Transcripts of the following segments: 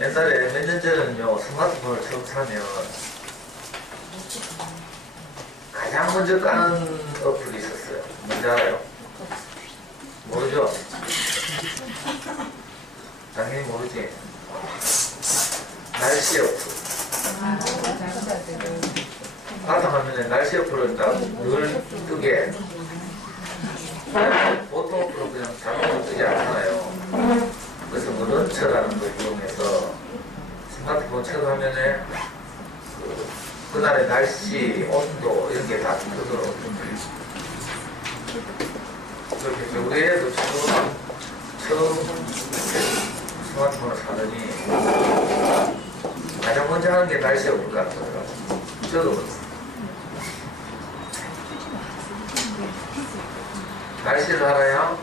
옛날에 몇 년 전에는요, 스마트폰을 처음 사면 가장 먼저 까는 어플이 있었어요. 뭔지 알아요? 모르죠? 당연히 모르지. 날씨 어플. 바탕화면에 날씨 어플을 늘 뜨게. 보통 어플은 그냥 자동으로 뜨지 않잖아요. 그래서 뭐 런처라는 걸 이용해서 스마트폰 체크화면에 그날의 날씨, 온도 이런 게 다 뜨도록 그렇게 우리 애도 처음 스마트폰을 사더니 가장 먼저 하는 게 날씨 어플 같더라고요. 저도 그렇습니다. 날씨를 알아야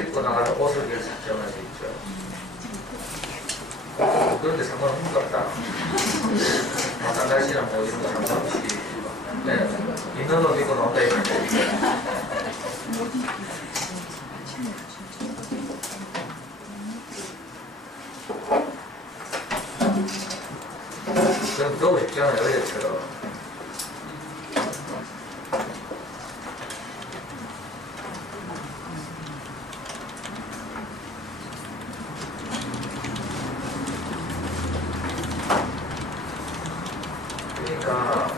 입고 나가서 옷을 결정할 수 있죠. 그런데 상관없는 것 같다. 바깥 날씨랑 뭐 이런 거 상관없이 네. 있는 옷 입고 나온다 했는데 그럼 너무 쉽잖아요. 어제처럼. 그러니까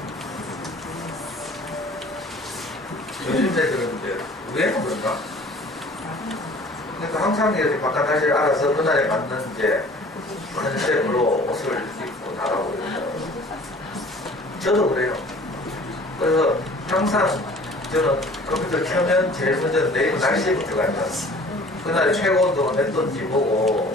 요즘 애들은 이제 우리는 그런가? 그러니까 항상 이렇게 바깥 날씨를 알아서 그날에 맞는 이제 컨셉으로 옷을 입고 나가고 있어요. 저도 그래요. 그래서 항상 저는 컴퓨터 켜면 제일 먼저 내일 날씨부터 간다. 그날 최고 온도가 몇 도인지 보고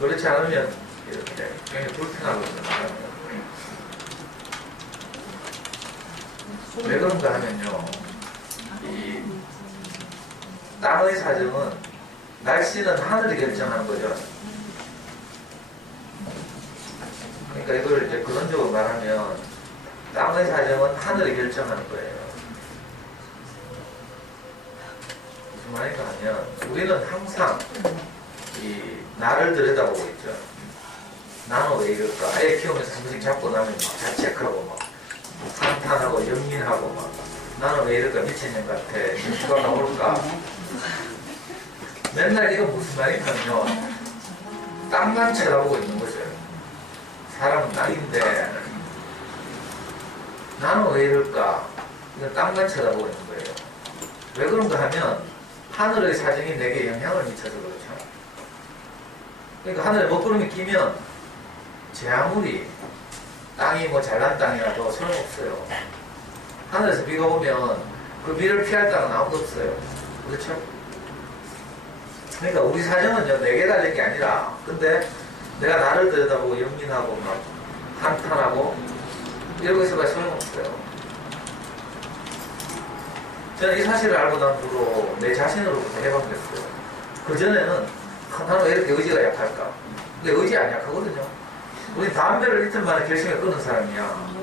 그렇지 않으면 이렇게 굉장히 불편하거든요. 왜 그런가 하면요, 이 땅의 사정은 날씨는 하늘이 결정하는 거죠. 그러니까 이걸 이제 그런 쪽으로 말하면 땅의 사정은 하늘이 결정하는 거예요. 무슨 말인가 하면 우리는 항상 이 나를 들여다보고 있죠. 나는 왜 이럴까? 애 키우면서 한 번씩 잡고 나면 막 자책하고 막 한탄하고 연민하고 막 나는 왜 이럴까? 미친년 같아. 누가 나올까? 맨날 이거 무슨 말인가요? 땅만 쳐다보고 있는 거죠. 사람은 땅인데 나는 왜 이럴까? 이건 땅만 쳐다보고 있는 거예요. 왜 그런가 하면 하늘의 사정이 내게 영향을 미쳐서 그렇죠. 그러니까 하늘에 먹구름이 끼면 제 아무리 땅이 뭐 잘난 땅이라도 소용없어요. 하늘에서 비가 오면 그 비를 피할 땅은 아무도 없어요. 그렇죠? 그러니까 우리 사정은요, 내게 달린 게 아니라, 근데 내가 나를 들여다보고 연민하고 막 한탄하고 이러고 있어봐야 소용없어요. 저는 이 사실을 알고 난 후로 내 자신으로부터 해방됐어요. 그전에는 나는 왜 이렇게 의지가 약할까? 근데 의지 안 약하거든요. 우리 담배를 이틀 만에 결심에 끊은 사람이야.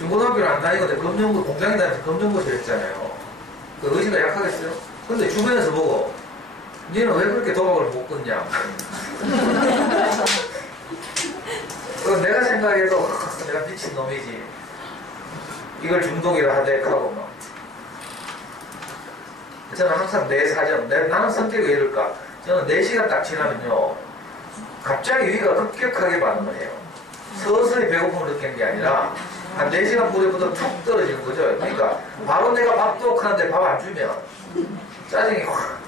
중고등학교를 안 다니고 검정고 공장에 다니면서 검정고시를 했잖아요. 그 의지가 약하겠어요? 근데 주변에서 보고 니는 왜 그렇게 도박을 못 끊냐? 내가 생각해도 내가 미친놈이지. 이걸 중독이라 하대하고 막. 저는 항상 내 사정, 나는 성격이 왜 이럴까? 저는 4시간 딱 지나면요, 갑자기 위가 급격하게 반응을 해요. 서서히 배고픔을 느끼는 게 아니라 한 4시간 후에부터 툭 떨어지는 거죠. 그러니까 바로 내가 밥도 하는데 밥 안 주면 짜증이 확.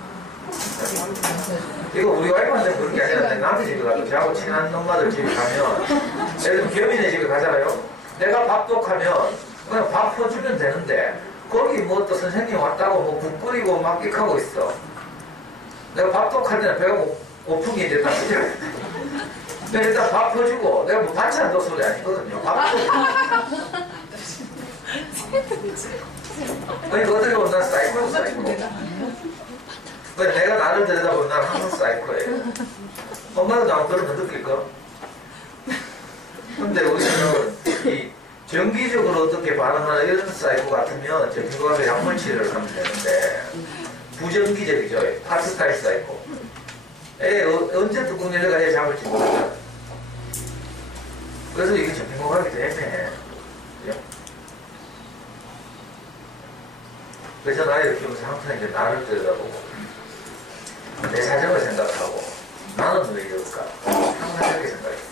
이거 우리 와이프한테 그런 게 아니라 내 남의 집에 가도 저하고 친한 엄마들 집에 가면 예를 들면 겸이네 집에 가잖아요. 내가 밥도 하면 그냥 밥 퍼주면 되는데 거기 뭐 또 선생님 왔다고 뭐 국 끓이고 막 익하고 있어. 내가 밥도 할 때는 배가 고픈 게 이제 다 쓰죠. 근데 일단 밥 퍼주고 내가 뭐 반찬 더 소리 아니거든요. 밥도 그러니까 어떻게 보면 난 사이코는 사이코. 내가 나를 들여다보면 난 항상 사이코예요. 엄마도 나온 그런 거 느낄까? 근데 우리는 이 정기적으로 어떻게 반응하나 이런 사이코 같으면 정기적으로 가서 약물 치료를 하면 되는데 부정기적이죠. 파스타일 사이코. 언제 뚜껑 열려가 애 잡을지 모르잖아. 그래서 이게 정기적하기도 애매해. 그죠? 그래서 나이를 키우면서 항상 이제 나를 들여다보고 내 사정을 생각하고 나는 왜 이럴까? 항상 이렇게 생각했어.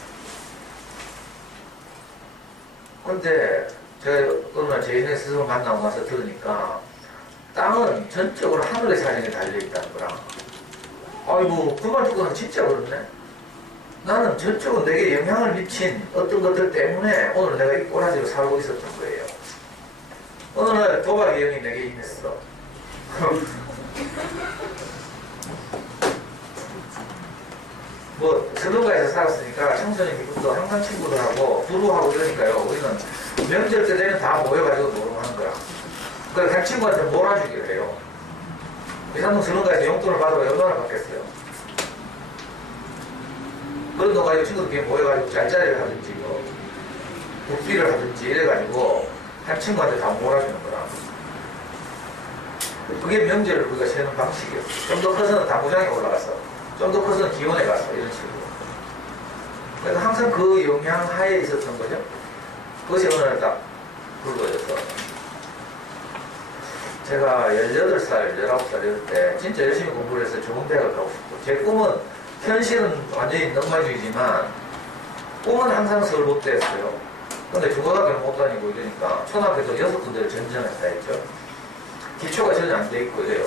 근데 제가 어느 날 제 인생 스스로 만나고 나서 들으니까 땅은 전적으로 하늘의 사정에 달려있다는 거라. 아이고 그 말 듣고는 진짜 그렇네. 나는 전적으로 내게 영향을 미친 어떤 것들 때문에 오늘 내가 이 꼬라지로 살고 있었던 거예요. 어느 날 도박의 영이 내게 임했어. 뭐 서울가에서 살았으니까 청소년 기분도 항상 친구들하고 부부하고 이러니까요. 우리는 명절 때 되면 다 모여가지고 놀고 하는 거야. 그래서 각 친구한테 몰아주기로 해요. 이산동 서울가에서 용돈을 받아도 얼마나 받겠어요. 그런 동안에 친구들끼리 모여가지고 짤짤이를 하든지 뭐 국비를 하든지 이래가지고 한 친구한테 다 몰아주는 거라. 그게 명절을 우리가 세는 방식이었어. 좀 더 커서는 당구장에 올라가서 좀 더 커서는 기원에 가서 이런 식으로. 그래서 항상 그 영향 하에 있었던 거죠. 그것이 어느 날 딱 불거져서 제가 18살, 19살 이럴 때 진짜 열심히 공부를 해서 좋은 대학을 가고 싶고 제 꿈은 현실은 완전히 넉마주의지만 꿈은 항상 서울법대였어요. 근데 중고등학교는 못 다니고 이러니까 초등학교도 6군데를 전전했다 했죠. 기초가 전혀 안 돼 있고 이래요.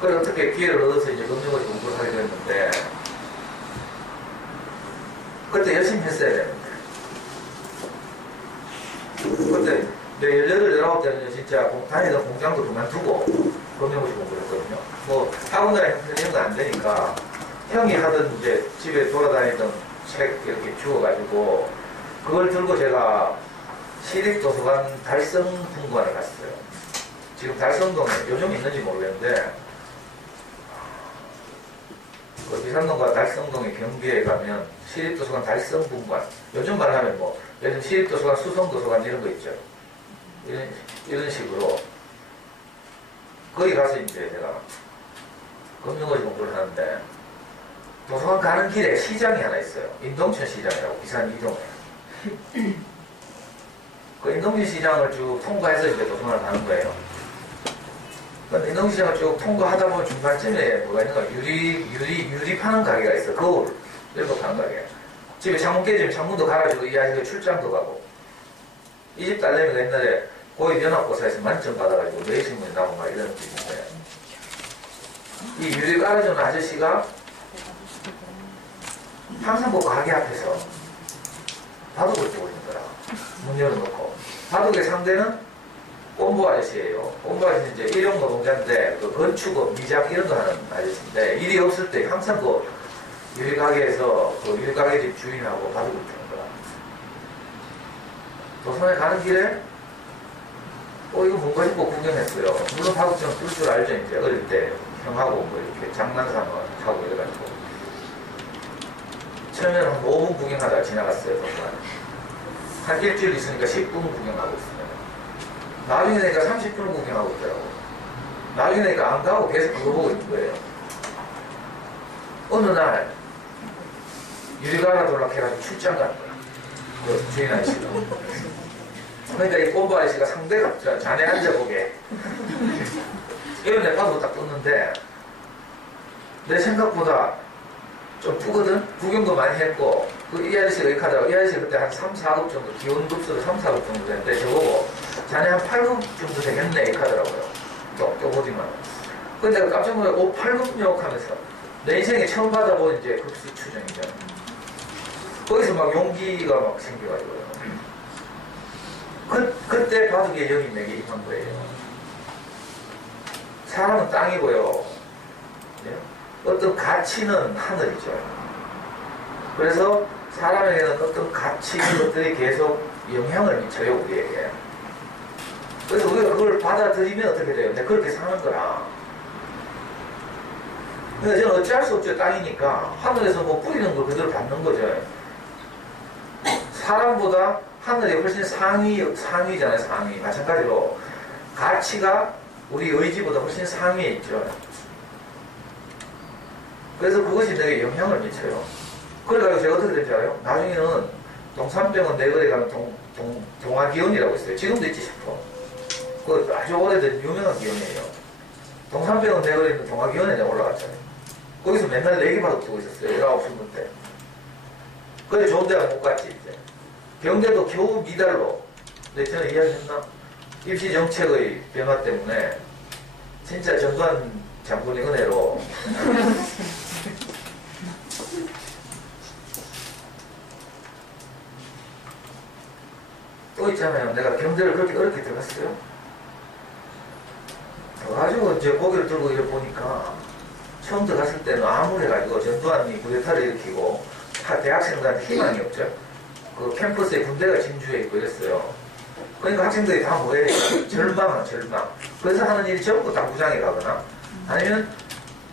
그래서 어떻게 기회를 얻어서 이제 검정고시 공부를 하게 됐는데 그때 열심히 했어야 되는데 그때 내 18, 19때는 진짜 다니던 공장도 그만두고 검정고시 공부를 했거든요. 뭐 학원이나 이런 거 안 되니까 형이 하던 이제 집에 돌아다니던 책 이렇게 주워가지고 그걸 들고 제가 시립도서관 달성분관을 갔어요. 지금 달성동에 요즘 있는지 모르겠는데 그 비산동과 달성동의 경계에 가면 시립도서관 달성분관 요즘 말하면 뭐 요즘 시립도서관 수성도서관 이런 거 있죠. 이런 식으로 거기 가서 이제 제가 검정고시 공부를 하는데 도서관 가는 길에 시장이 하나 있어요. 인동천 시장이라고 비산 이동에. 그 인동천 시장을 쭉 통과해서 이제 도서관을 가는 거예요. 근데 인동천 시장을 쭉 통과하다 보면 중간쯤에 뭐가 있는가 유리 파는 가게가 있어. 거울 이런 거 파는 가게. 집에 창문 깨지면 창문도 갈아주고 이 아이가 출장도 가고. 이 집 딸내미가 옛날에 고위 연합고사에서 만점 받아가지고 매일신문에 나오고 막 이런 집인데 이 유리 깔아주는 아저씨가 항상 그 가게 앞에서 바둑을 두고 있는 거라. 문 열어놓고. 바둑의 상대는 꼼보 아저씨예요. 꼼보 아저씨는 이제 일용 노동자인데 그 건축업, 미장 이런 거 하는 아저씨인데 일이 없을 때 항상 그 유리가게에서 그 유리가게 집 주인하고 바둑을 두는 거라. 도서관에 가는 길에 이거 뭔가 싶고 구경했어요. 물론 바둑처럼 뚫 줄 알죠. 이제 어릴 때 형하고 뭐 이렇게 장난삼아 하고 이래가지고 처음에는 한 5분 구경하다가 지나갔어요. 도서관에. 한 일주일 있으니까 10분 구경하고 있어요. 나중에 되니까 30분을 구경하고 있더라고. 나중에 되니까 안 가고 계속 그거 보고 있는 거예요. 어느 날 유리가 하나 돌락해가지고 출장 간 거야. 그 주인 아저씨가. 그러니까 이 꼼보 아저씨가 상대가 자네 앉아보게. 이런 내 바로 딱 떴는데 내 생각보다 좀 푸거든? 구경도 많이 했고 이 아저씨가 이렇게 하다가 이 아저씨가 그때 한 3, 4급 정도 기원급수로 3, 4급 정도 됐는데 저보고 자네 한 8급 정도 되겠네 이렇게 하더라고요. 또 보지만 근데 내가 깜짝 놀라고 8급역 하면서 내 인생에 처음 받아본 이제 급수 추정이죠. 거기서 막 용기가 막 생겨가지고요. 그때 바둑의 영이 내게 임한 거예요. 사람은 땅이고요. 예? 어떤 가치는 하늘이죠. 그래서 사람에게는 어떤 가치 것들이 계속 영향을 미쳐요, 우리에게. 그래서 우리가 그걸 받아들이면 어떻게 돼요? 근데 그렇게 사는 거라. 근데 저는 어찌할 수 없죠. 땅이니까. 하늘에서 뭐 뿌리는 걸 그대로 받는 거죠. 사람보다 하늘이 훨씬 상위잖아요, 상위. 마찬가지로 가치가 우리 의지보다 훨씬 상위에 있죠. 그래서 그것이 내게 영향을 미쳐요. 그래가지고 제가 어떻게 된지 알아요? 나중에는 동산병원 내거리 가면 동화기원이라고 있어요. 지금도 있지 싶어. 그 아주 오래된 유명한 기원이에요. 동산병원 내거리 있는 동화기원에 올라갔잖아요. 거기서 맨날 내기바로 두고 있었어요. 19살 때. 그래 좋은 데가 못 갔지 이제. 경대도 겨우 미달로. 근데 저는 이야기했나? 입시정책의 변화 때문에 진짜 전두환 장군의 은혜로 또 있잖아요. 내가 경대를 그렇게 어렵게 들어갔어요. 가지고 이제 고개를 들고 이래 보니까 처음 들어갔을 때는 암울해가지고 전두환이 쿠데타를 일으키고 대학생들한테 희망이 없죠. 그 캠퍼스에 군대가 진주해 있고 이랬어요. 그러니까 학생들이 다 뭐해? 절망. 그래서 하는 일이 전부 당구장에 가거나 아니면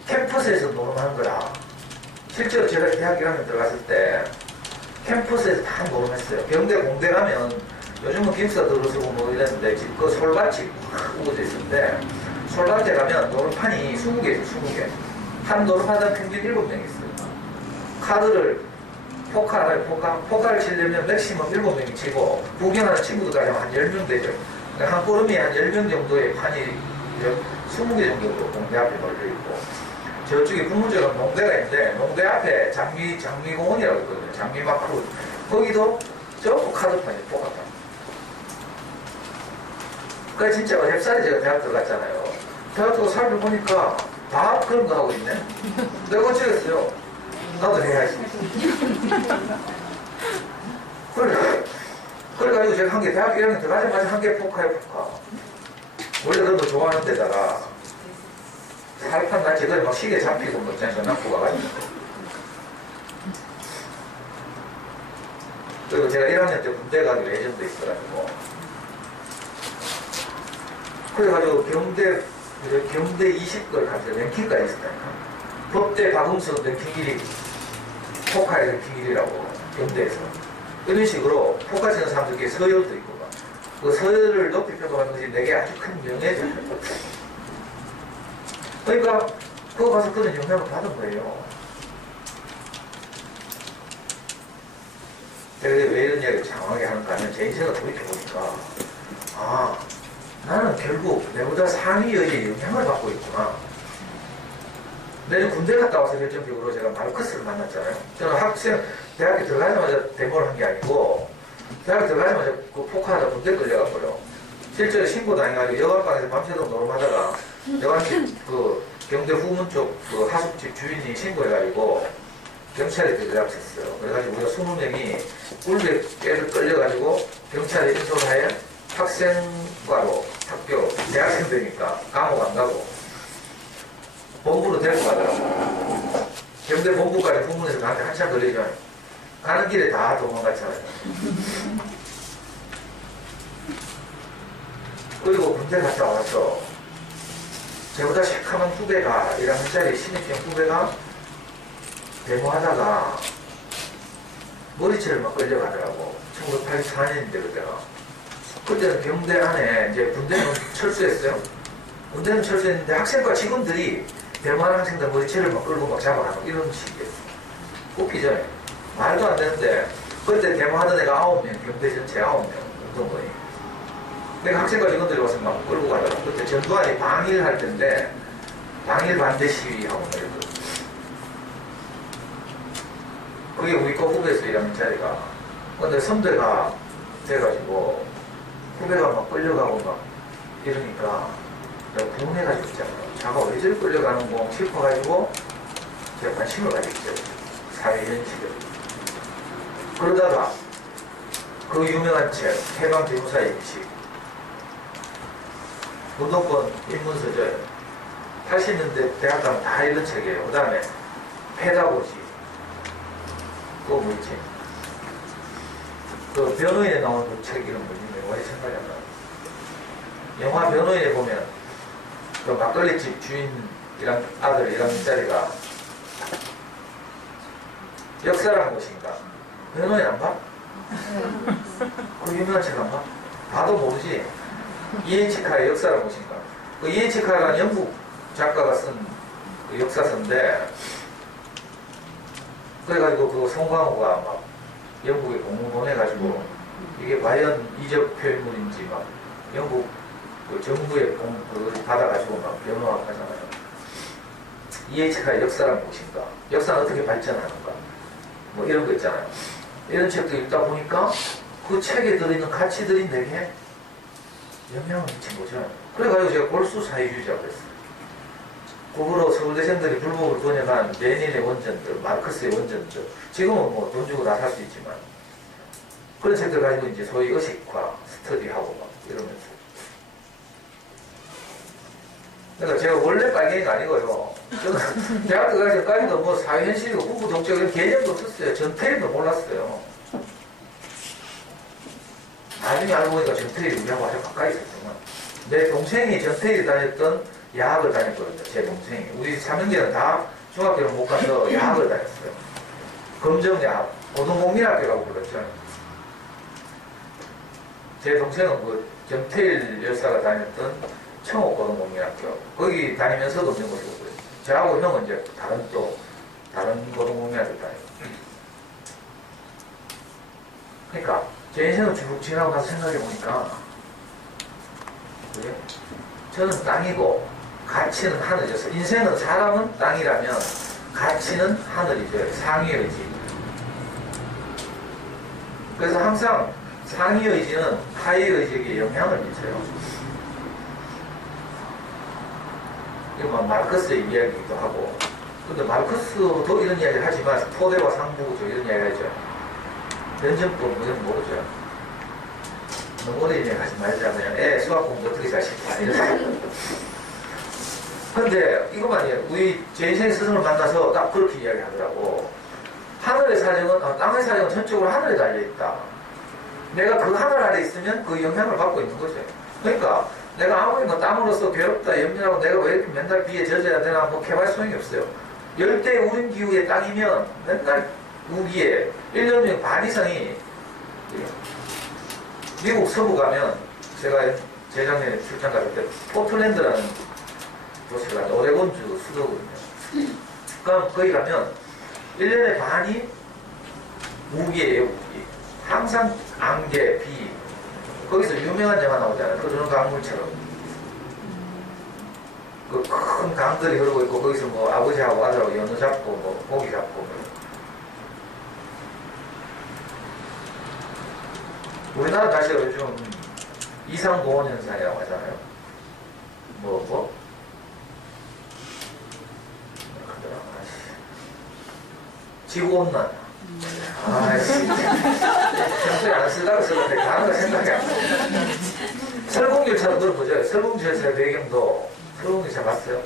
캠퍼스에서 노름하는 거라. 실제로 제가 대학 1학년 들어갔을 때 캠퍼스에서 다 노름했어요. 병대 공대 가면 요즘은 기숙사 들어서고 뭐 이랬는데 그 솔밭이 확 우거져 있었는데 솔밭에 가면 노름판이 20개 있어요. 20개. 한 노름하다 평균 7명 있어요. 카드를 포카를 치려면 맥시멈 7명이 치고 구경하는 친구들까지 한 10명 되죠. 그러니까 한 꼬름이 한 10명 정도의 판이 20개 정도로 농대 앞에 걸려있고 저쪽에 국문적인 농대가 있는데 농대 앞에 장미공원이라고 있거든요. 장미마크. 거기도 전부 카드판이 포카판. 그러니까 진짜 햅살이 제가 대학 들어갔잖아요. 대학 들어가 살을 보니까 다 그런 거 하고 있네. 내가 어쩌겠어요. 나도 해야지. 그래가지고 제가 대학 1학년 들어가자마자 한 개 포카에 포카. 원래 그런 좋아하는 데다가 살판 날 제대로 막 시계 잡히고 뭐 있잖아요. 전학부가 가지고. 그리고 제가 1학년 때 군대 가기로 예정도 있어가지고. 그래가지고 경대 20걸 가서 랭킹까지 있었다니까. 법대 박음수 랭킹 1위, 포카의 랭킹 1위라고, 경대에서. 이런 식으로 포카 치는 사람들끼리 서열도 있고, 그 서열을 높이 평가하는 것이 내게 아주 큰 명예죠. 그러니까, 그거 가서 그런 영향을 받은 거예요. 제가 왜 이런 이야기를 장황하게 하는가 하면 제 인생을 돌이켜보니까, 나는 결국 내보다 상위의 영향을 받고 있구나. 내가 군대 갔다 와서 결정적으로 제가 마르크스를 만났잖아요. 저는 대학에 들어가자마자 데모를 한 게 아니고, 대학에 들어가자마자 그 포카하다 군대 끌려가고요. 실제로 신고 당해가지고 여관방에서 밤새도록 노름하다가, 그 경대 후문 쪽 그 하숙집 주인이 신고해가지고, 경찰에 들어잡혔어요. 그래가지고 우리가 20명이 꿀에 깨를 끌려가지고, 경찰에 인솔하에 학생과로 학교, 대학생 되니까 감옥 안 가고, 본부로 데리고 가더라고. 경대 본부까지 후문에서 가는데 한참 걸리죠. 가는 길에 다 도망갔잖아요. 그리고 군대 갔다 와서 저보다 새카만 후배가 1학년짜리 신입생 후배가 데모하다가 머리채를 막 끌려가더라고. 1984년인데 그때가. 그때는 경대 안에 이제 군대는 철수했어요. 군대는 철수했는데 학생과 직원들이 데모하는 학생들 머리채를 막 끌고 막 잡아가고 이런 식이에요. 웃기죠? 말도 안 되는데 그때 데모하던 애가 9명, 경대 전체 9명 어떤 거예요. 내가 학생과 직원들이 와서 막 끌고 가더라고. 그때 전두환이 방일할 때인데 방일 반대 시위하고 말이거든. 그게 우리 거 후배에서 1학년짜리가. 근데 선배가 돼가지고 후배가 막 끌려가고 막 이러니까 내가 분해가지고 있잖아요. 자가 왜 저리 끌려가는 거 싶어가지고 제가 관심을 가졌죠. 사회 현실을. 그러다가 그 유명한 책 해방대무사의 임식 운동권 입문서죠. 80년대 대학 가면 다 읽은 책이에요. 그 다음에 페다고지 그거 뭐 있지? 그 변호인에 나오는 그 책 이름 뭐지? 왜 생각이 안 나. 영화 변호인에 보면 그 막걸리집 주인 아들 1학년짜리가 역사란 무엇인가? 현호이 안 봐? 그 유명한 책 안 봐? 봐도 모르지. 이에치카의 역사란 무엇인가? 그 이에치카라는 영국 작가가 쓴그 역사서인데, 그래가지고 그 송광호가 막 영국에 공문 보내가지고 이게 과연 이적 표현물인지 막 영국 그 정부의 공문을 받아가지고 막 변호하고 하잖아요. 이에치카의 역사란 무엇인가? 역사는 어떻게 발전하는가? 뭐 이런 거 있잖아요. 이런 책도 읽다 보니까 그 책에 들어있는 가치들이 내게 영향을 미친 거죠. 그래가지고 제가 골수 사회주의자가 됐어요. 그거로 서울대생들이 불법을 번역한 레닌의 원전들, 마르크스의 원전들, 지금은 뭐 돈 주고 다 살 수 있지만, 그런 책들 가지고 이제 소위 의식화, 스터디하고 막 이러면서. 그러니까 제가 원래 빨갱이가 아니고요. 저는 대학 들어가기 전까지도 뭐 사회현실이고 후구독적 이런 개념도 없었어요. 전태일도 몰랐어요. 나중에 알고 보니까 전태일이 우리하고 아주 가까이 있었지만, 내 동생이 전태일이 다녔던 야학을 다녔거든요. 제 동생이. 우리 삼형제는 다 중학교를 못 가서 야학을 다녔어요. 검정야학, 고등공민학교라고 불렀죠. 제 동생은 그 전태일 열사가 다녔던 청옥고등공민학교. 거기 다니면서도 명고시고요. 저하고 형은 이제 다른 고등공민학교 다니고. 그러니까 제 인생을 쭉 지나고 나서 생각해보니까, 그래? 저는 땅이고 가치는 하늘이죠. 인생은, 사람은 땅이라면 가치는 하늘이죠. 상위의지. 그래서 항상 상위의지는 하위의지에게 영향을 미쳐요. 이거 뭐 마르크스의 이야기이기도 하고, 근데 마르크스도 이런 이야기를 하지만 토대와 상부죠. 이런 이야기를 하죠. 변전법 뭐 이런 거 모르죠. 너무 오래 이야기 하지 말자. 그냥 수학 공부 어떻게 잘 시키냐 이런. 근데 이것만이에요. 제 인생의 스승을 만나서 딱 그렇게 이야기하더라고. 하늘의 사정은, 땅의 사정은 전적으로 하늘에 달려있다. 내가 그 하늘 아래 있으면 그 영향을 받고 있는 거죠. 그러니까 내가 아무리 뭐 땅으로서 괴롭다, 염려하고 내가 왜 이렇게 맨날 비에 젖어야 되나 뭐 개발 소용이 없어요. 열대 우림 기후의 땅이면 맨날 우기에 1년 중에 반 이상이, 미국 서부 가면, 제가 재작년에 출장 갔을 때 포틀랜드라는 도시가 오레곤주 수도거든요. 그럼 거기 가면 1년에 반이 우기예요. 우기. 항상 안개, 비. 거기서 유명한 영화 나오잖아요. 흐르는 강물처럼. 그 큰 강들이 흐르고 있고 거기서 뭐 아버지하고 아들하고 연어 잡고 뭐 고기 잡고. 우리나라 날씨가 요즘 이상고온 현상이라고 하잖아요. 지구온난. 아이씨. 평소에 안 쓰다가 쓰는데 단어가 생각이 안 나. 설국열차도 들어보죠. 설국열차의 배경도, 설국열차 봤어요?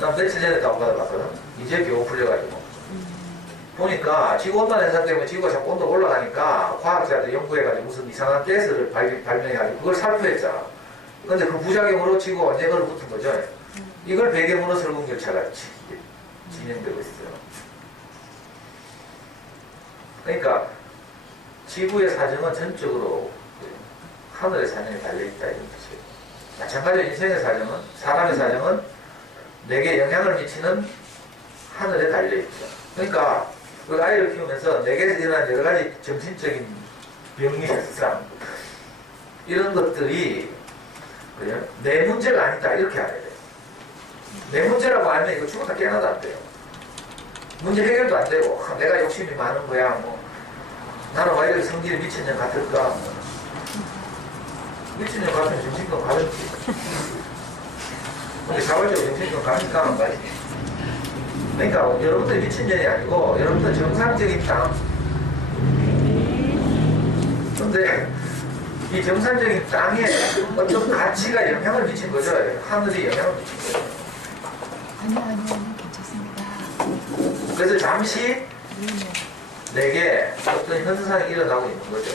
난 며칠 전에 다운받아 봤거든. 이제 겨우 풀려가지고. 보니까 지구온난 현상 때문에 지구가 자꾸 온도 올라가니까 과학자들 연구해가지고 무슨 이상한 가스를 발명해가지고 그걸 살포했잖아. 근데 그 부작용으로 지구가 완전히 얼어붙은 거죠. 이걸 배경으로 설국열차가 진행되고 있어요. 그러니까 지구의 사정은 전적으로 하늘의 사정에 달려있다 이런 뜻이에요. 마찬가지로 인생의 사정은, 사람의 사정은 내게 영향을 미치는 하늘에 달려있죠. 그러니까 그 아이를 키우면서 내게서 일어난 여러 가지 정신적인 병리 현상 이런 것들이 내 문제가 아니다 이렇게 알아야 돼요. 내 문제라고 알면 이거 죽었다 깨어나도 안 돼요. 문제 해결도 안 되고 내가 욕심이 많은 거야 뭐 나는 왜 이렇게 성질이 미친년 같을까 뭐. 미친년 같으면 정신병 가든지 근데 자발적으로 정신병 가니까 안 가지. 그러니까 여러분들이 미친년이 아니고 여러분들 정상적인 땅. 근데 이 정상적인 땅에 어떤 가치가 영향을 미친 거죠. 하늘이 영향을 미친 거죠. 아니요, 괜찮습니다. 그래서 잠시 내게 어떤 현상이 일어나고 있는 거죠.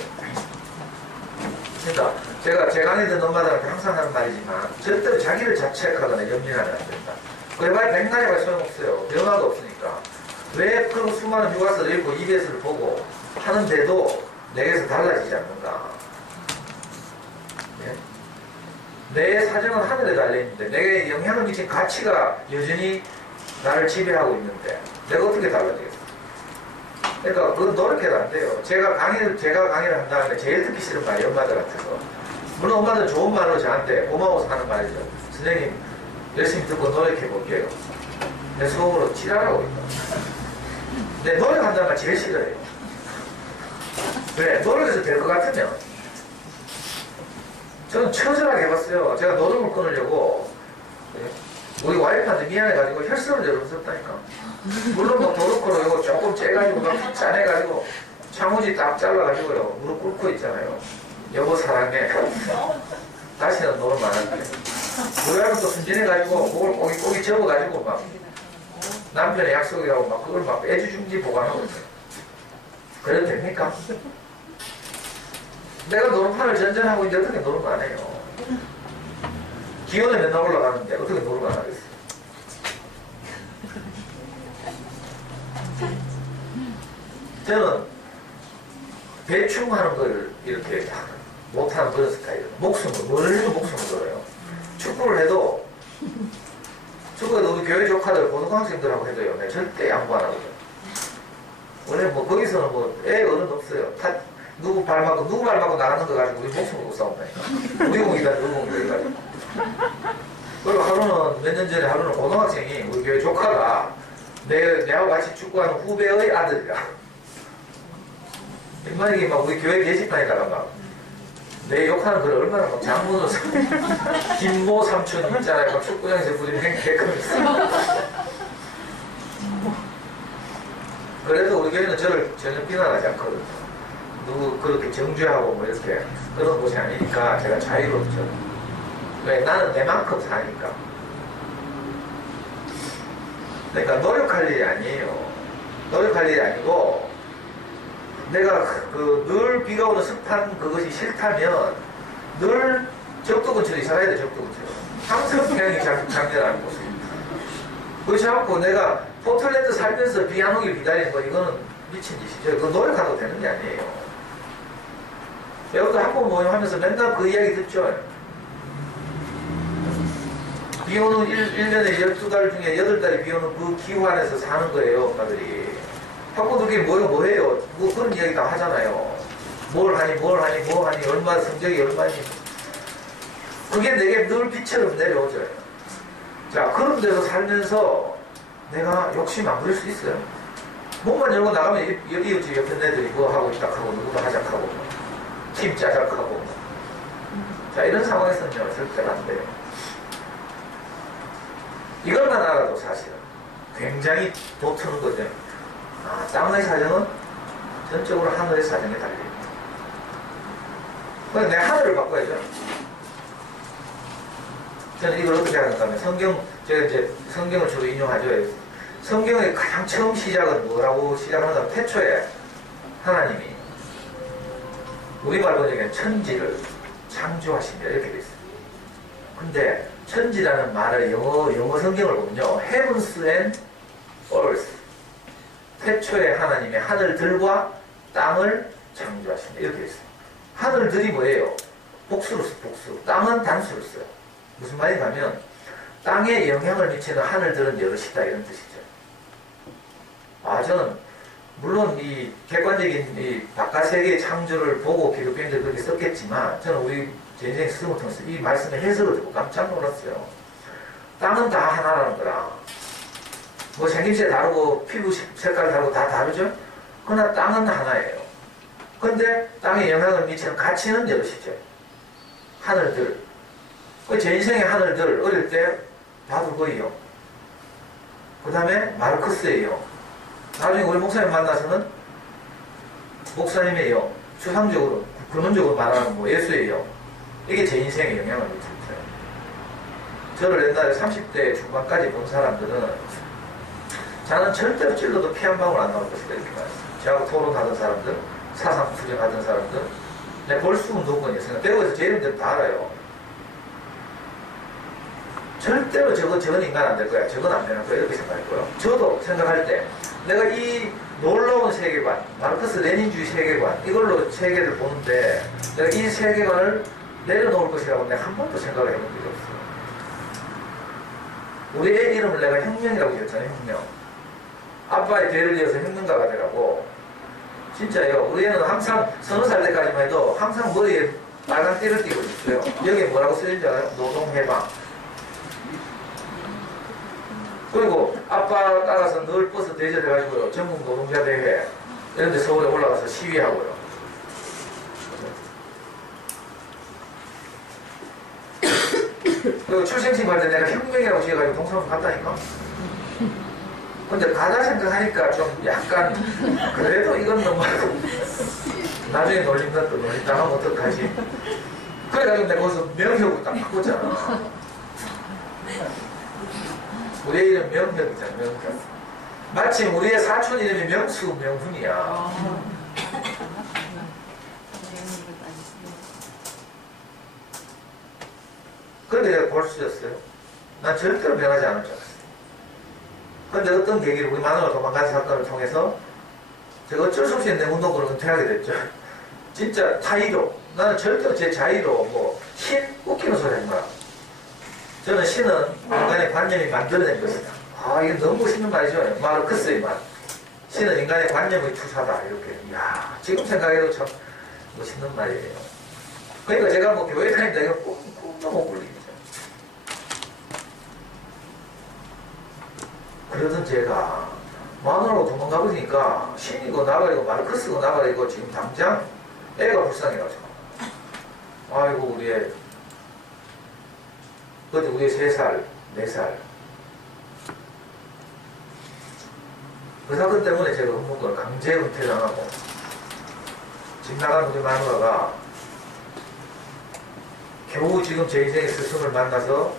그러니까 제가 제 강의 듣는 엄마들한테 항상 하는 말이지만 절대로 자기를 자책하거나 염려하면 안 된다. 그래봐야 백날에 갈 소용없어요. 변화도 없으니까. 왜 그 수많은 휴가서를 읽고 EBS를 보고 하는데도 내게서 달라지지 않는가. 예? 내 사정은 하늘에 달려있는데 내게 영향을 미친 가치가 여전히 나를 지배하고 있는데 내가 어떻게 달라지겠어? 그러니까 그건 노력해도 안 돼요. 제가 강의를 한 다음에 제일 듣기 싫은 말이 엄마들한테 거. 물론 엄마들 좋은 말로 저한테 고마워서 하는 말이죠. 선생님 열심히 듣고 노력해 볼게요. 내 속으로 지랄하고 있다. 내 노력한다는 말 제일 싫어해요. 왜? 노력해서 될 것 같으면 저는 처절하게 해봤어요. 제가 노름을 끊으려고 우리 와이프한테 미안해가지고 혈서를 여러 번 썼다니까. 물론 뭐 도르코로 이거 조금 째가지고 막 짜내가지고 창호지 딱 잘라가지고요 무릎 꿇고 있잖아요. 여보 사랑해. 다시는 노름 안 할게. 우리 와이프 또 순진해가지고 목을 꼬기 접어가지고 막 남편의 약속이라고 막 그걸 막 애지중지 보관하고 있어요. 그래도 됩니까? 내가 노름판을 전전하고 있는데 어떻게 노름 안 해요? 기온에 맨날 올라가는데 어떻게 노름 안 하겠어요? 저는 대충 하는 걸 이렇게 못하는 그런 스타일이에요. 뭘 해도 목숨을 걸어요. 축구를 해도 축구에도 우리 교회 조카들 고등학생들하고 해도요. 내가 절대 양보 안 하거든요. 원래 뭐 거기서는 뭐 애 어른 없어요. 다 누구 발 맞고 나가는 거 가지고 우리 목숨 걸고 싸운다니까. 우리 공이다 누구 공이다 해가지고. 그리고 하루는 몇 년 전에 하루는 고등학생이 우리 교회 조카가 내하고 같이 축구하는 후배의 아들이라. 만약에 막 우리 교회 게시판에다가 막 내 욕하는 글 얼마나 막 장문으로 김모 삼촌 있잖아요. 막 축구장에서 부리는 개껌 있어요. 그래도 우리 교회는 저를 전혀 비난하지 않거든요. 누구 그렇게 정죄하고 뭐 이렇게 그런 곳이 아니니까 제가 자유롭죠. 왜? 나는 내만큼 사니까. 그러니까 노력할 일이 아니에요. 노력할 일이 아니고 내가 늘 비가 오는 습한 그것이 싫다면 늘 적도 근처로 이사 가야 돼. 적도 근처로. 항상 태양이 장렬하는 곳에. 그렇지 않고 내가 포틀랜드 살면서 비 안 오길 기다리는 거 이거는 미친 짓이죠. 그거 노력하고 되는 게 아니에요. 배우들 한번 모임하면서 맨날 그 이야기 듣죠. 비 오는 1년에 12달 중에 8달이 비 오는 그 기후 안에서 사는 거예요, 엄마들이. 학부들끼리 모여 뭐해요? 뭐 그런 이야기 다 하잖아요. 뭘 하니, 얼마 성적이 얼마니. 그게 내게 늘 빛처럼 내려오죠. 자, 그런 데서 살면서 내가 욕심 안 부릴 수 있어요? 목만 열고 나가면 이웃집 옆에 애들이 뭐 하고 있다 하고 누구도 하작하고 팀 짜작하고. 자, 이런 상황에서는 절대 안 돼요. 이것만 알아도 사실은 굉장히 도트는 거죠. 아, 땅의 사정은 전적으로 하늘의 사정에 달립니다. 그래서 내 하늘을 바꿔야죠. 저는 이걸 어떻게 하는가 하면 제가 이제 성경을 주로 인용하죠. 성경의 가장 처음 시작은 뭐라고 시작하는가 하면 태초에 하나님이 우리말 번역에 천지를 창조하신다 이렇게 돼 있어요. 근데 천지라는 말을 영어 성경을 보면요. Heavens and Earth. 태초에 하나님의 하늘들과 땅을 창조하신다. 이렇게 돼 있어요. 하늘들이 뭐예요? 복수로 써, 복수. 땅은 단수로 써요. 무슨 말이냐면 땅에 영향을 미치는 하늘들은 여럿이다 이런 뜻이죠. 아, 저는 물론 이 객관적인 이 바깥 세계의 창조를 보고 기독교인들 그렇게 썼겠지만 저는 우리 제 인생 스승을 통해서 이 말씀의 해석을 듣고 깜짝 놀랐어요. 땅은 다 하나라는 거라. 뭐 생김새 다르고 피부 색깔 다르고 다 다르죠? 그러나 땅은 하나예요. 근데 땅에 영향을 미치는 가치는 여럿이죠. 하늘들. 제 인생의 하늘들 어릴 때 바두거이요. 그 다음에 마르크스예요. 나중에 우리 목사님 만나서는 목사님의 영, 추상적으로 근원적으로 말하는 뭐 예수의 영. 이게 제 인생에 영향을 미쳤어요. 저를 옛날에 30대 중반까지 본 사람들은 자는 절대로 찔러도 피 한 방울 안 나올 것이다 이렇게 말했어요. 저하고 토론하던 사람들, 사상 투쟁하던 사람들, 내 볼수 운동권이었어요. 배우에서 제 이름들 다 알아요. 절대로 저건 인간 안 될 거야. 저건 안 되는 거야. 이렇게 생각했고요. 저도 생각할 때 내가 이 놀라운 세계관, 마르크스 레닌주의 세계관, 이걸로 세계를 보는데 내가 이 세계관을 내려놓을 것이라고 내가 한 번도 생각을 해본 적이 없어요. 우리 애 이름을 내가 혁명이라고 지었잖아요. 혁명. 아빠의 뒤를 이어서 혁명가가 되라고. 진짜요. 우리 애는 항상 30살 때까지만 해도 항상 머리에 빨간 띠를 띠고 있어요. 여기에 뭐라고 쓰여있는지 알아요? 노동해방. 그리고 아빠 따라서 늘 버스 대절해가지고요. 전국 노동자 대회 이런 데 서울에 올라가서 시위하고요. 그리고 출생신 갈 때 내가 혁명이라고 지어가지고 동사무소 갔다니까. 근데 가다 생각하니까 좀 약간 그래도 이건 너무 나중에 놀린다 또 놀린다하면 어떡하지. 그래가지고 내가 거기서 명혁으로 딱 바꿨잖아. 우리 이름 명혁이잖아. 명혁. 마침 우리의 사촌 이름이 명수 명훈이야. 그런데 내가 골수였어요. 난 절대로 변하지 않을 줄 알았어요. 그런데 어떤 계기로 우리 마누라 도망간 사건을 통해서 제가 어쩔 수 없이 내 운동권을 은퇴하게 됐죠. 진짜 타의로. 나는 절대로 제 자의로 신 웃기는 소리 하는 거야. 저는 신은 인간의 관념이 만들어낸 것이다. 아, 이게 너무 멋있는 말이죠. 마르크스의 말. 신은 인간의 관념의 투사다. 이렇게. 이야, 지금 생각해도 참 멋있는 말이에요. 그러니까 제가 교회 다니다 이거 꿈도 못 꿀리죠. 그러던 제가 마누라로 도망가보니까 신이고 나발이고 마르크스고 나발이고 지금 당장 애가 불쌍해가지고. 아이고, 우리 애. 그때 우리 3살, 4살. 그 사건 때문에 제가 헌문권을 강제 은퇴당하고 집 나간 우리 마누라가 겨우 지금 제 인생의 스승을 만나서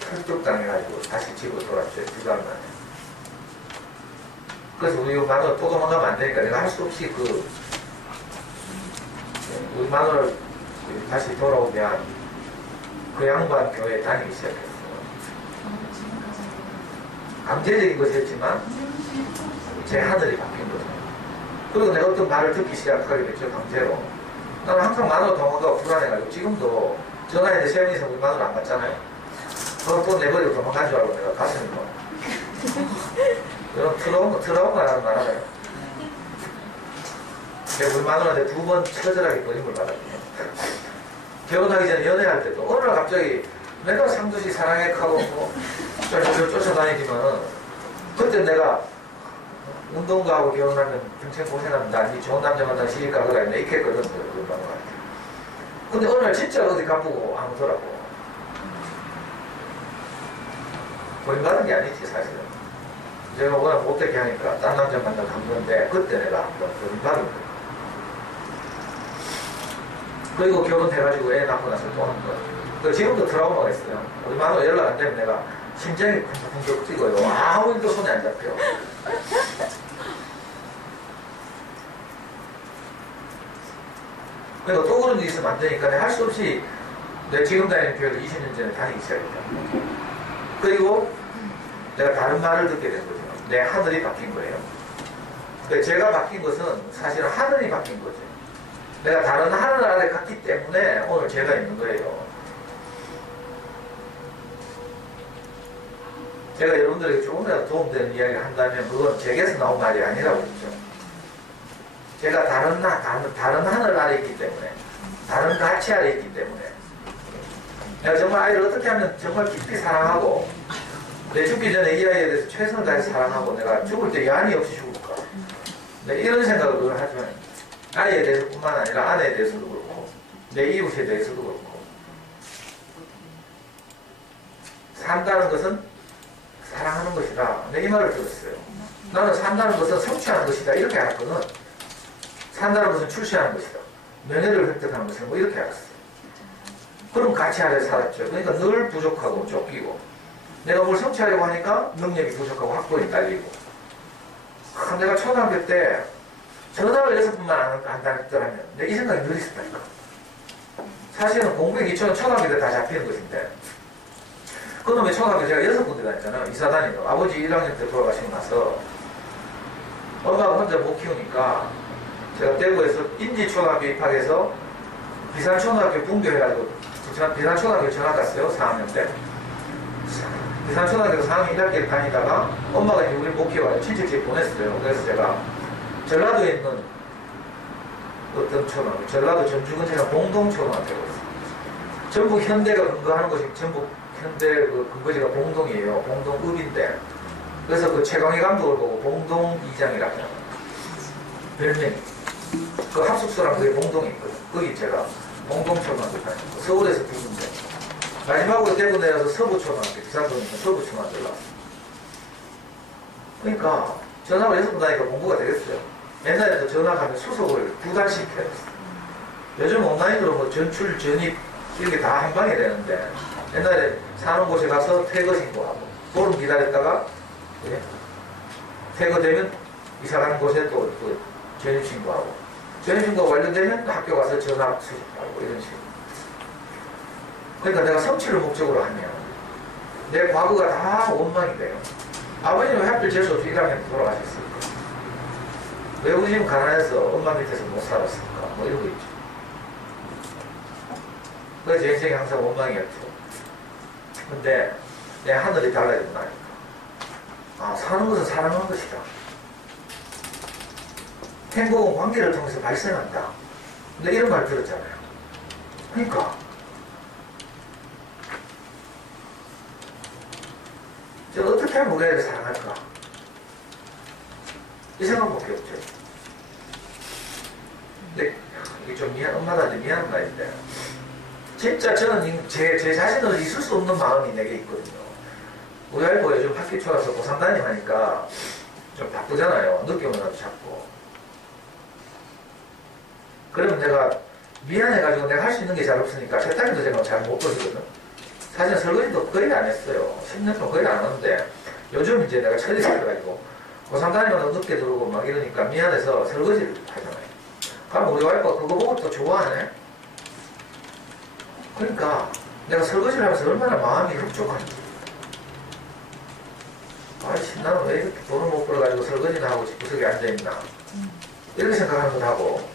설득당해가지고 다시 집으로 돌아왔어요. 2달 만에. 그래서 우리 마누라 또 도망가면 안 되니까 내가 할 수 없이 우리 마누라를 다시 돌아오면 그 양반 교회에 다니기 시작했어요. 강제적인 것이었지만 제 하늘이 바뀐 거죠. 그리고 내가 어떤 말을 듣기 시작하게 됐죠. 강제로. 나는 항상 마누라 도망가고 불안해가지고 지금도 전화했는데 세명이서 우리 마누라 안 갔잖아요. 그럼 또 내버리고 도망간 줄 알고 내가 가슴이 여러분 트라우마라는 말 알아요? 내가 우리 마누라한테 2번 처절하게 버림을 받았거든요. 결혼하기 전에 연애할 때도 어느 날 갑자기 내가 상두시 사랑해 하고 쫓아다니지만은 그때 내가 운동가하고 결혼하면 평생 고생한다. 니 좋은 남자 만나 시집가 그래. 내 이렇게 했거든. 근데 어느 날 진짜 어디 가보고 안 오더라고. 버림받은 게 아니지 사실은. 제가 워낙 못되게 하니까 딴 남자 만나 간 건데 그때 내가 한번 버림받은 거예요. 그리고 결혼해가지고 애 낳고 나서 또 한 번. 지금도 트라우마가 있어요. 우리 마누라 연락 안 되면 내가 심장이 쿵쿵쿵 뛰고요. 아무 일도 손에 안 잡혀. 그러니까 또 그런 일이 있으면 안 되니까 내가 할 수 없이 내가 지금 다니는 교회를 20년 전에 다니기 시작했다. 그리고 내가 다른 말을 듣게 된 거죠. 내 하늘이 바뀐 거예요. 그러니까 제가 바뀐 것은 사실은 하늘이 바뀐 거죠. 내가 다른 하늘 아래 갔기 때문에 오늘 제가 있는 거예요. 제가 여러분들에게 조금이라도 도움되는 이야기를 한다면 그건 제게서 나온 말이 아니라고 했죠. 제가 다른 하늘 아래 있기 때문에, 다른 가치 아래 있기 때문에 내가 정말 아이를 어떻게 하면 정말 깊이 사랑하고 내 죽기 전에 이 아이에 대해서 최선을 다해서 사랑하고 내가 죽을 때 yan이 없이 죽을까. 이런 생각을 늘 하지만 아이에 대해서 뿐만 아니라 아내에 대해서도 그렇고 내 이웃에 대해서도 그렇고 산다는 것은 사랑하는 것이다. 내 이 말을 들었어요. 나는 산다는 것은 성취하는 것이다. 이렇게 알았거든. 산다는 것은 출세하는 것이다. 명예를 획득하는 것이다. 뭐 이렇게 알았어요. 그럼 같이 아래 살았죠. 그러니까 늘 부족하고 쫓기고 내가 뭘 성취하려고 하니까 능력이 부족하고 학벌이 딸리고 내가 초등학교 때 전학을 6번만 안 다녔더라면 내 이 생각이 늘 있었다니까. 사실은 공부에 기초는 초등학교 때 다 잡히는 것인데 그놈의 초등학교 제가 6군데 다녔잖아요. 이사 다니고. 아버지 1학년 때 돌아가시고 나서 엄마가 혼자 못 키우니까 제가 대구에서 인지초등학교 입학해서 비산초등학교 분교해가지고 비산초등학교 전학 갔어요. 4학년 때. 비산초등학교 4학년 1학기를 다니다가 엄마가 이제 우리 못 키워가지고 친척집에 보냈어요. 그래서 제가 전라도에 있는 어떤 초등학교, 전라도 전주 근처에 봉동초등학교가 있어요. 전북 현대가 근거하는 곳이 전북 현대 그 근거지가 봉동이에요. 봉동읍인데. 그래서 그 최광희 감독을 보고 봉동이장이라고 해요. 별명이. 그 합숙소랑 그게 봉동이 있거든. 거기 제가 봉동초등학교 다녔고, 서울에서 비는데 마지막으로 대구 내려서 서부초등학교, 비산동에 있는 서부초등학교를 나왔어요. 그러니까 전학을 6번 다니까 공부가 되겠어요. 옛날에도 전학하면 수속을 2달씩 해야 됐어요. 요즘 온라인으로 뭐 전출, 전입 이렇게 다 한 방에 되는데 옛날에 사는 곳에 가서 퇴거 신고하고 보름 기다렸다가 예? 퇴거되면 이사 가는 곳에 또 전입 신고하고 전입 신고가 완료되면 학교 가서 전학 수습하고 이런 식으로. 그러니까 내가 성취를 목적으로 하면 내 과거가 다 원망이 돼요. 아버님은 하필 재수없이 1학년 때 돌아가셨을까? 왜 우리 집 가난해서 엄마 밑에서 못 살았을까? 뭐 이런 거 있죠. 그래서 제 인생이 항상 원망이었죠. 근데 내 하늘이 달라지고 나니까 아, 사는 것은 사랑하는 것이다. 행복은 관계를 통해서 발생한다. 근데 이런 말 들었잖아요. 그러니까 저 어떻게 하면 우리 애를 사랑할까? 이 생각밖에 없죠. 근데 이게 좀 엄마한테 미안한 말인데 진짜 저는 제 자신으로 있을 수 없는 마음이 내게 있거든요. 우리 와이프가 요즘 학교 초라서 고3 담임하니까 좀 바쁘잖아요. 늦게 오나도 자꾸. 그러면 내가 미안해가지고 내가 할 수 있는 게 잘 없으니까 세탁기도 제가 잘 못 돌리거든. 사실 설거지도 거의 안 했어요. 10년 동안 거의 안 하는데 요즘 이제 내가 철이 살아가지고 고3 다니면 늦게 들어오고 막 이러니까 미안해서 설거지를 하잖아요. 그럼 우리 와이프가 그거 보고 또 좋아하네? 그러니까 내가 설거지를 하면서 얼마나 마음이 흡족한지. 아이씨, 나는 왜 이렇게 돈을 못 벌어가지고 설거지나 하고 구석에 앉아있나. 이렇게 생각하는 것도 하고,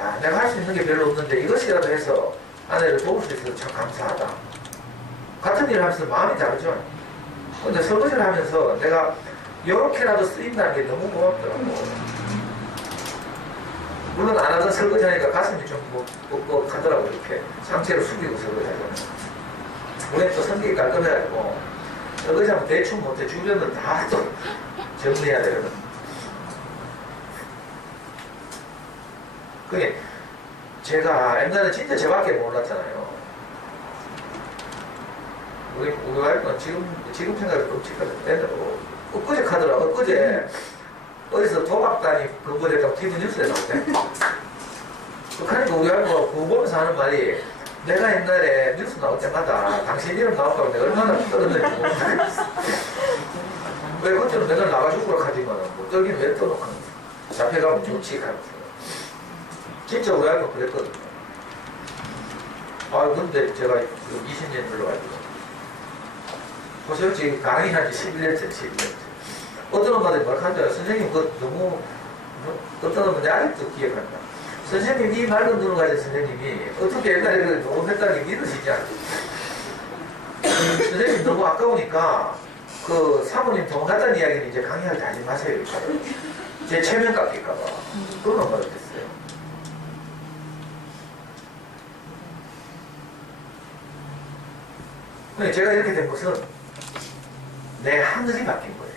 야, 내가 할 수 있는 게 별로 없는데 이것이라도 해서 아내를 도울 수 있어서 참 감사하다. 같은 일을 하면서 마음이 다르죠. 근데 설거지를 하면서 내가 이렇게라도 쓰인다는 게 너무 고맙더라고. 물론 안 하던 설거지 하니까 가슴이 좀 뻑뻑하더라고. 이렇게 상체를 숙이고 설거지 하잖아요. 우리는 또 성격이 깔끔해가지고 설거지 하면 대충 못해. 주변을 다 또 정리해야 되거든. 그게 제가 옛날에 진짜 저밖에 몰랐잖아요. 우리 와이프는 지금 생각해도 끔찍하거든. 엊그제 카더라. 엊그제 어디서 도박단이 근거됐다고 TV 뉴스에 나오대. 그러니까 우리 와이프가 그거 보면서 하는 말이 내가 옛날에 뉴스 나올 때마다 당신 이름 나올까봐 내가 얼마나 떨었는지 모르겠어. 왜 그때는 맨날 나가지고 그렇게하지만 뭐 떨기는 왜 떠놓고 잡혀가면 좋지 하면서. 진짜 우리 와이프가 그랬거든요. 아 근데 제가 20년 흘러가지고 보세요. 지금 강의한 지 11년째. 어떤 엄마들이 말 하잖아요. 선생님, 그거 너무, 어떤 엄마들이 아직도 기억한다. 선생님, 이 맑은 눈을 가진 선생님이 어떻게 옛날에 그 노동했다는 게 믿으시지 않죠? 선생님 너무 아까우니까 그 사모님 도망갔다는 이야기는 이제 강의할 때 하지 마세요. 제 체면 깎일까봐. 그런 엄마들 됐어요. 근데 제가 이렇게 된 것은 내 하늘이 바뀐 거예요.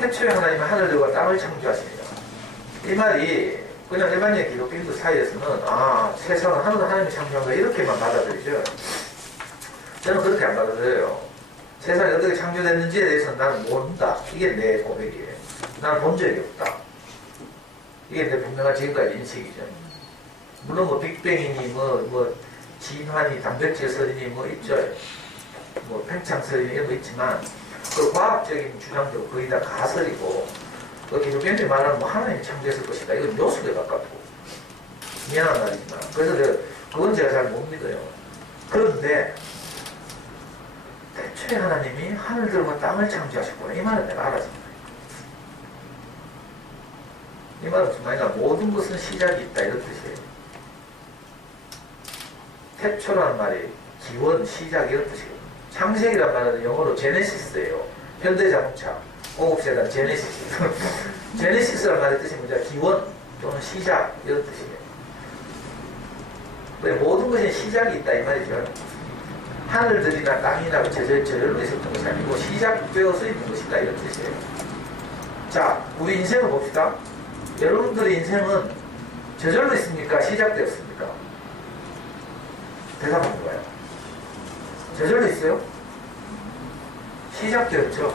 태초에 하나님은 하늘들과 땅을 창조하시니라. 이 말이 그냥 일반적인 기독교인들 사이에서는 아 세상은 하나님이 창조한 거 이렇게만 받아들이죠. 저는 그렇게 안 받아들여요. 세상이 어떻게 창조됐는지에 대해서는 나는 모른다. 이게 내 고백이에요. 나는 본 적이 없다. 이게 내 분명한 지금까지 인식이죠. 물론 뭐 빅뱅이니 뭐 진화니 단백질 설이니 뭐 있죠. 뭐 팽창 설이니 이런 거 있지만 그 과학적인 주장도 거의 다 가설이고 그 기독교인들이 말하는 뭐 하나님이 창조했을 것이다. 이건 요술에 가깝고 미안한 말이지만 그래서 그건 제가 잘 못 믿어요. 그런데 태초에 하나님이 하늘들과 땅을 창조하셨구나. 이 말은 내가 알았습니다. 이 말은 무슨 말이냐. 모든 것은 시작이 있다. 이런 뜻이에요. 태초라는 말이 기원, 시작 이런 뜻이거든요. 창세기란 말은 영어로 제네시스예요. 현대자동차, 고급세단 제네시스. 제네시스란 말의 뜻이 뭐냐. 기원 또는 시작 이런 뜻이에요. 모든 것에 시작이 있다 이 말이죠. 하늘들이나 땅이나 저절로 있었던 것이 아니고 시작되어서 있는 것이다 이런 뜻이에요. 자, 우리 인생을 봅시다. 여러분들의 인생은 저절로 있습니까? 시작되었습니까? 대답하는 거예요. 저절로 있어요? 시작되었죠.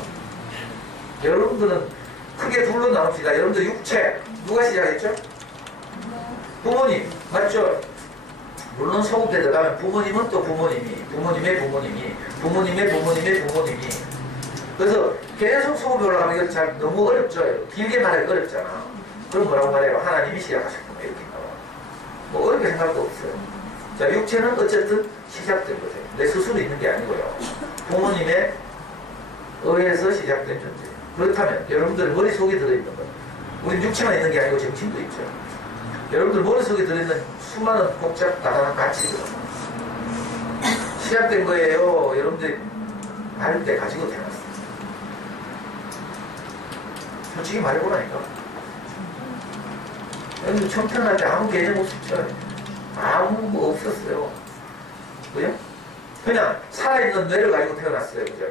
여러분들은 크게 둘로 나눕시다. 여러분들 육체 누가 시작했죠? 부모님 맞죠? 물론 소급대 들어가면 부모님은 또 부모님이, 부모님의 부모님이, 부모님의 부모님의 부모님이. 그래서 계속 소급이 올라가면 이거 잘 너무 어렵죠. 길게 말하기 어렵잖아. 그럼 뭐라고 말해요? 하나님이 시작하셨구나. 이렇게 나와. 뭐 어렵게 생각도 없어요. 자, 육체는 어쨌든 시작된 거죠. 내 스스로 있는 게 아니고요. 부모님에 의해서 시작된 존재. 그렇다면 여러분들 머릿속에 들어있는 것. 우리 육체만 있는 게 아니고 정신도 있죠. 여러분들 머릿속에 들어있는 수많은 복잡다단한 가치들 시작된 거예요. 여러분들이 날 때 가지고 태어났어요. 솔직히 말해보라니까. 여러분들 처음 태어날 때 아무 개념 없었죠. 아무 뭐 없었어요. 그죠? 그냥 살아있는 뇌를 가지고 태어났어요. 그죠?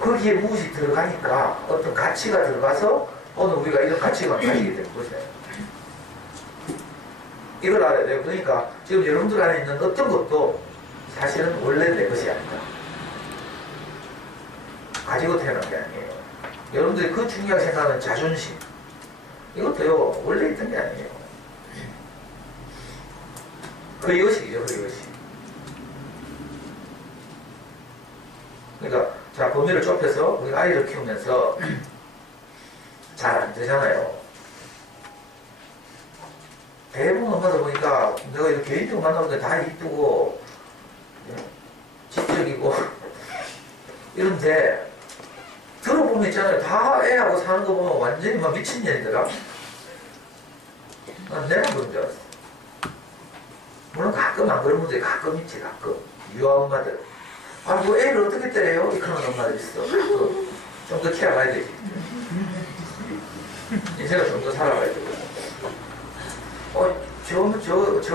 거기에 무엇이 들어가니까 어떤 가치가 들어가서 오늘 우리가 이런 가치관을 가지게 된 거죠. 이걸 알아야 돼요. 그러니까 지금 여러분들 안에 있는 어떤 것도 사실은 원래 내 것이 아니다. 가지고 태어난 게 아니에요. 여러분들이 그 중요하게 생각하는 자존심 이것도요 원래 있던 게 아니에요. 그 여식이죠. 그 여식. 그러니까 자 범위를 좁혀서 우리 아이를 키우면서 잘 안 되잖아요. 대부분 엄마들 보니까 내가 이렇게 개인적으로 만나보니까 다 이쁘고 지적이고 이런데 들어보면 있잖아요. 다 애하고 사는 거 보면 완전히 막 미친년이더라. 난 내가 그런 줄 알았어. 물론 가끔 안 그런 분들이 가끔 있지. 가끔 유아 엄마들 아 뭐 애를 어떻게 때려요? 이렇게 하는 엄마들 있어. 좀 더 키워가야 되지. 인생을 좀 더 살아가야 되고 저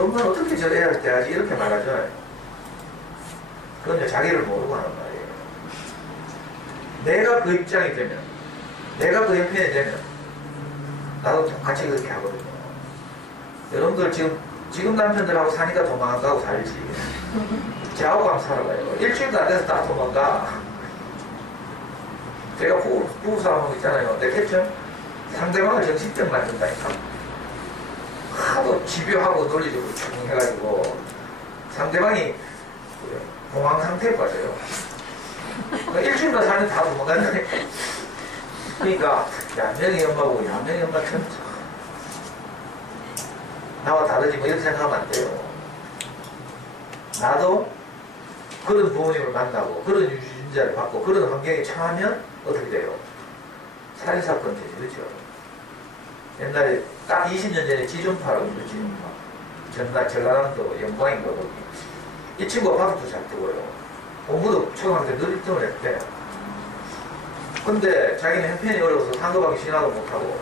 엄마는 어떻게 저 애할 때 하지? 이렇게 말하죠. 그건 자기를 모르고 하는 말이에요. 내가 그 입장이 되면, 내가 그 형편이 되면, 나도 같이 그렇게 하거든요. 여러분들 지금 남편들하고 사니까 도망 안 가고 살지. 저하고 가면 살아가요. 일주일도 안 돼서 다 도망가. 제가 부부싸움하고 있잖아요. 내 캡션 상대방을 정신병 만든다니까. 하도 집요하고 논리적으로 쭉 해가지고 상대방이 공황 상태에 빠져요. 그러니까 일주일만 살면 다 도망가는데 그러니까 야명의 엄마고 야명의 엄마처럼 나와 다르지 뭐 이렇게 생각하면 안 돼요. 나도 그런 부모님을 만나고 그런 유전자를 받고 그런 환경에 처하면 어떻게 돼요? 살인사건 되죠. 옛날에 딱 20년 전에 지존파라고 그러죠. 지존파. 전라남도 영광인가 거기. 이 친구가 바둑도 잘 뜨고요. 공부도 초등학교 늘 1등을 했대. 근데 자기는 형편이 어려워서 상급하기 신학을 못하고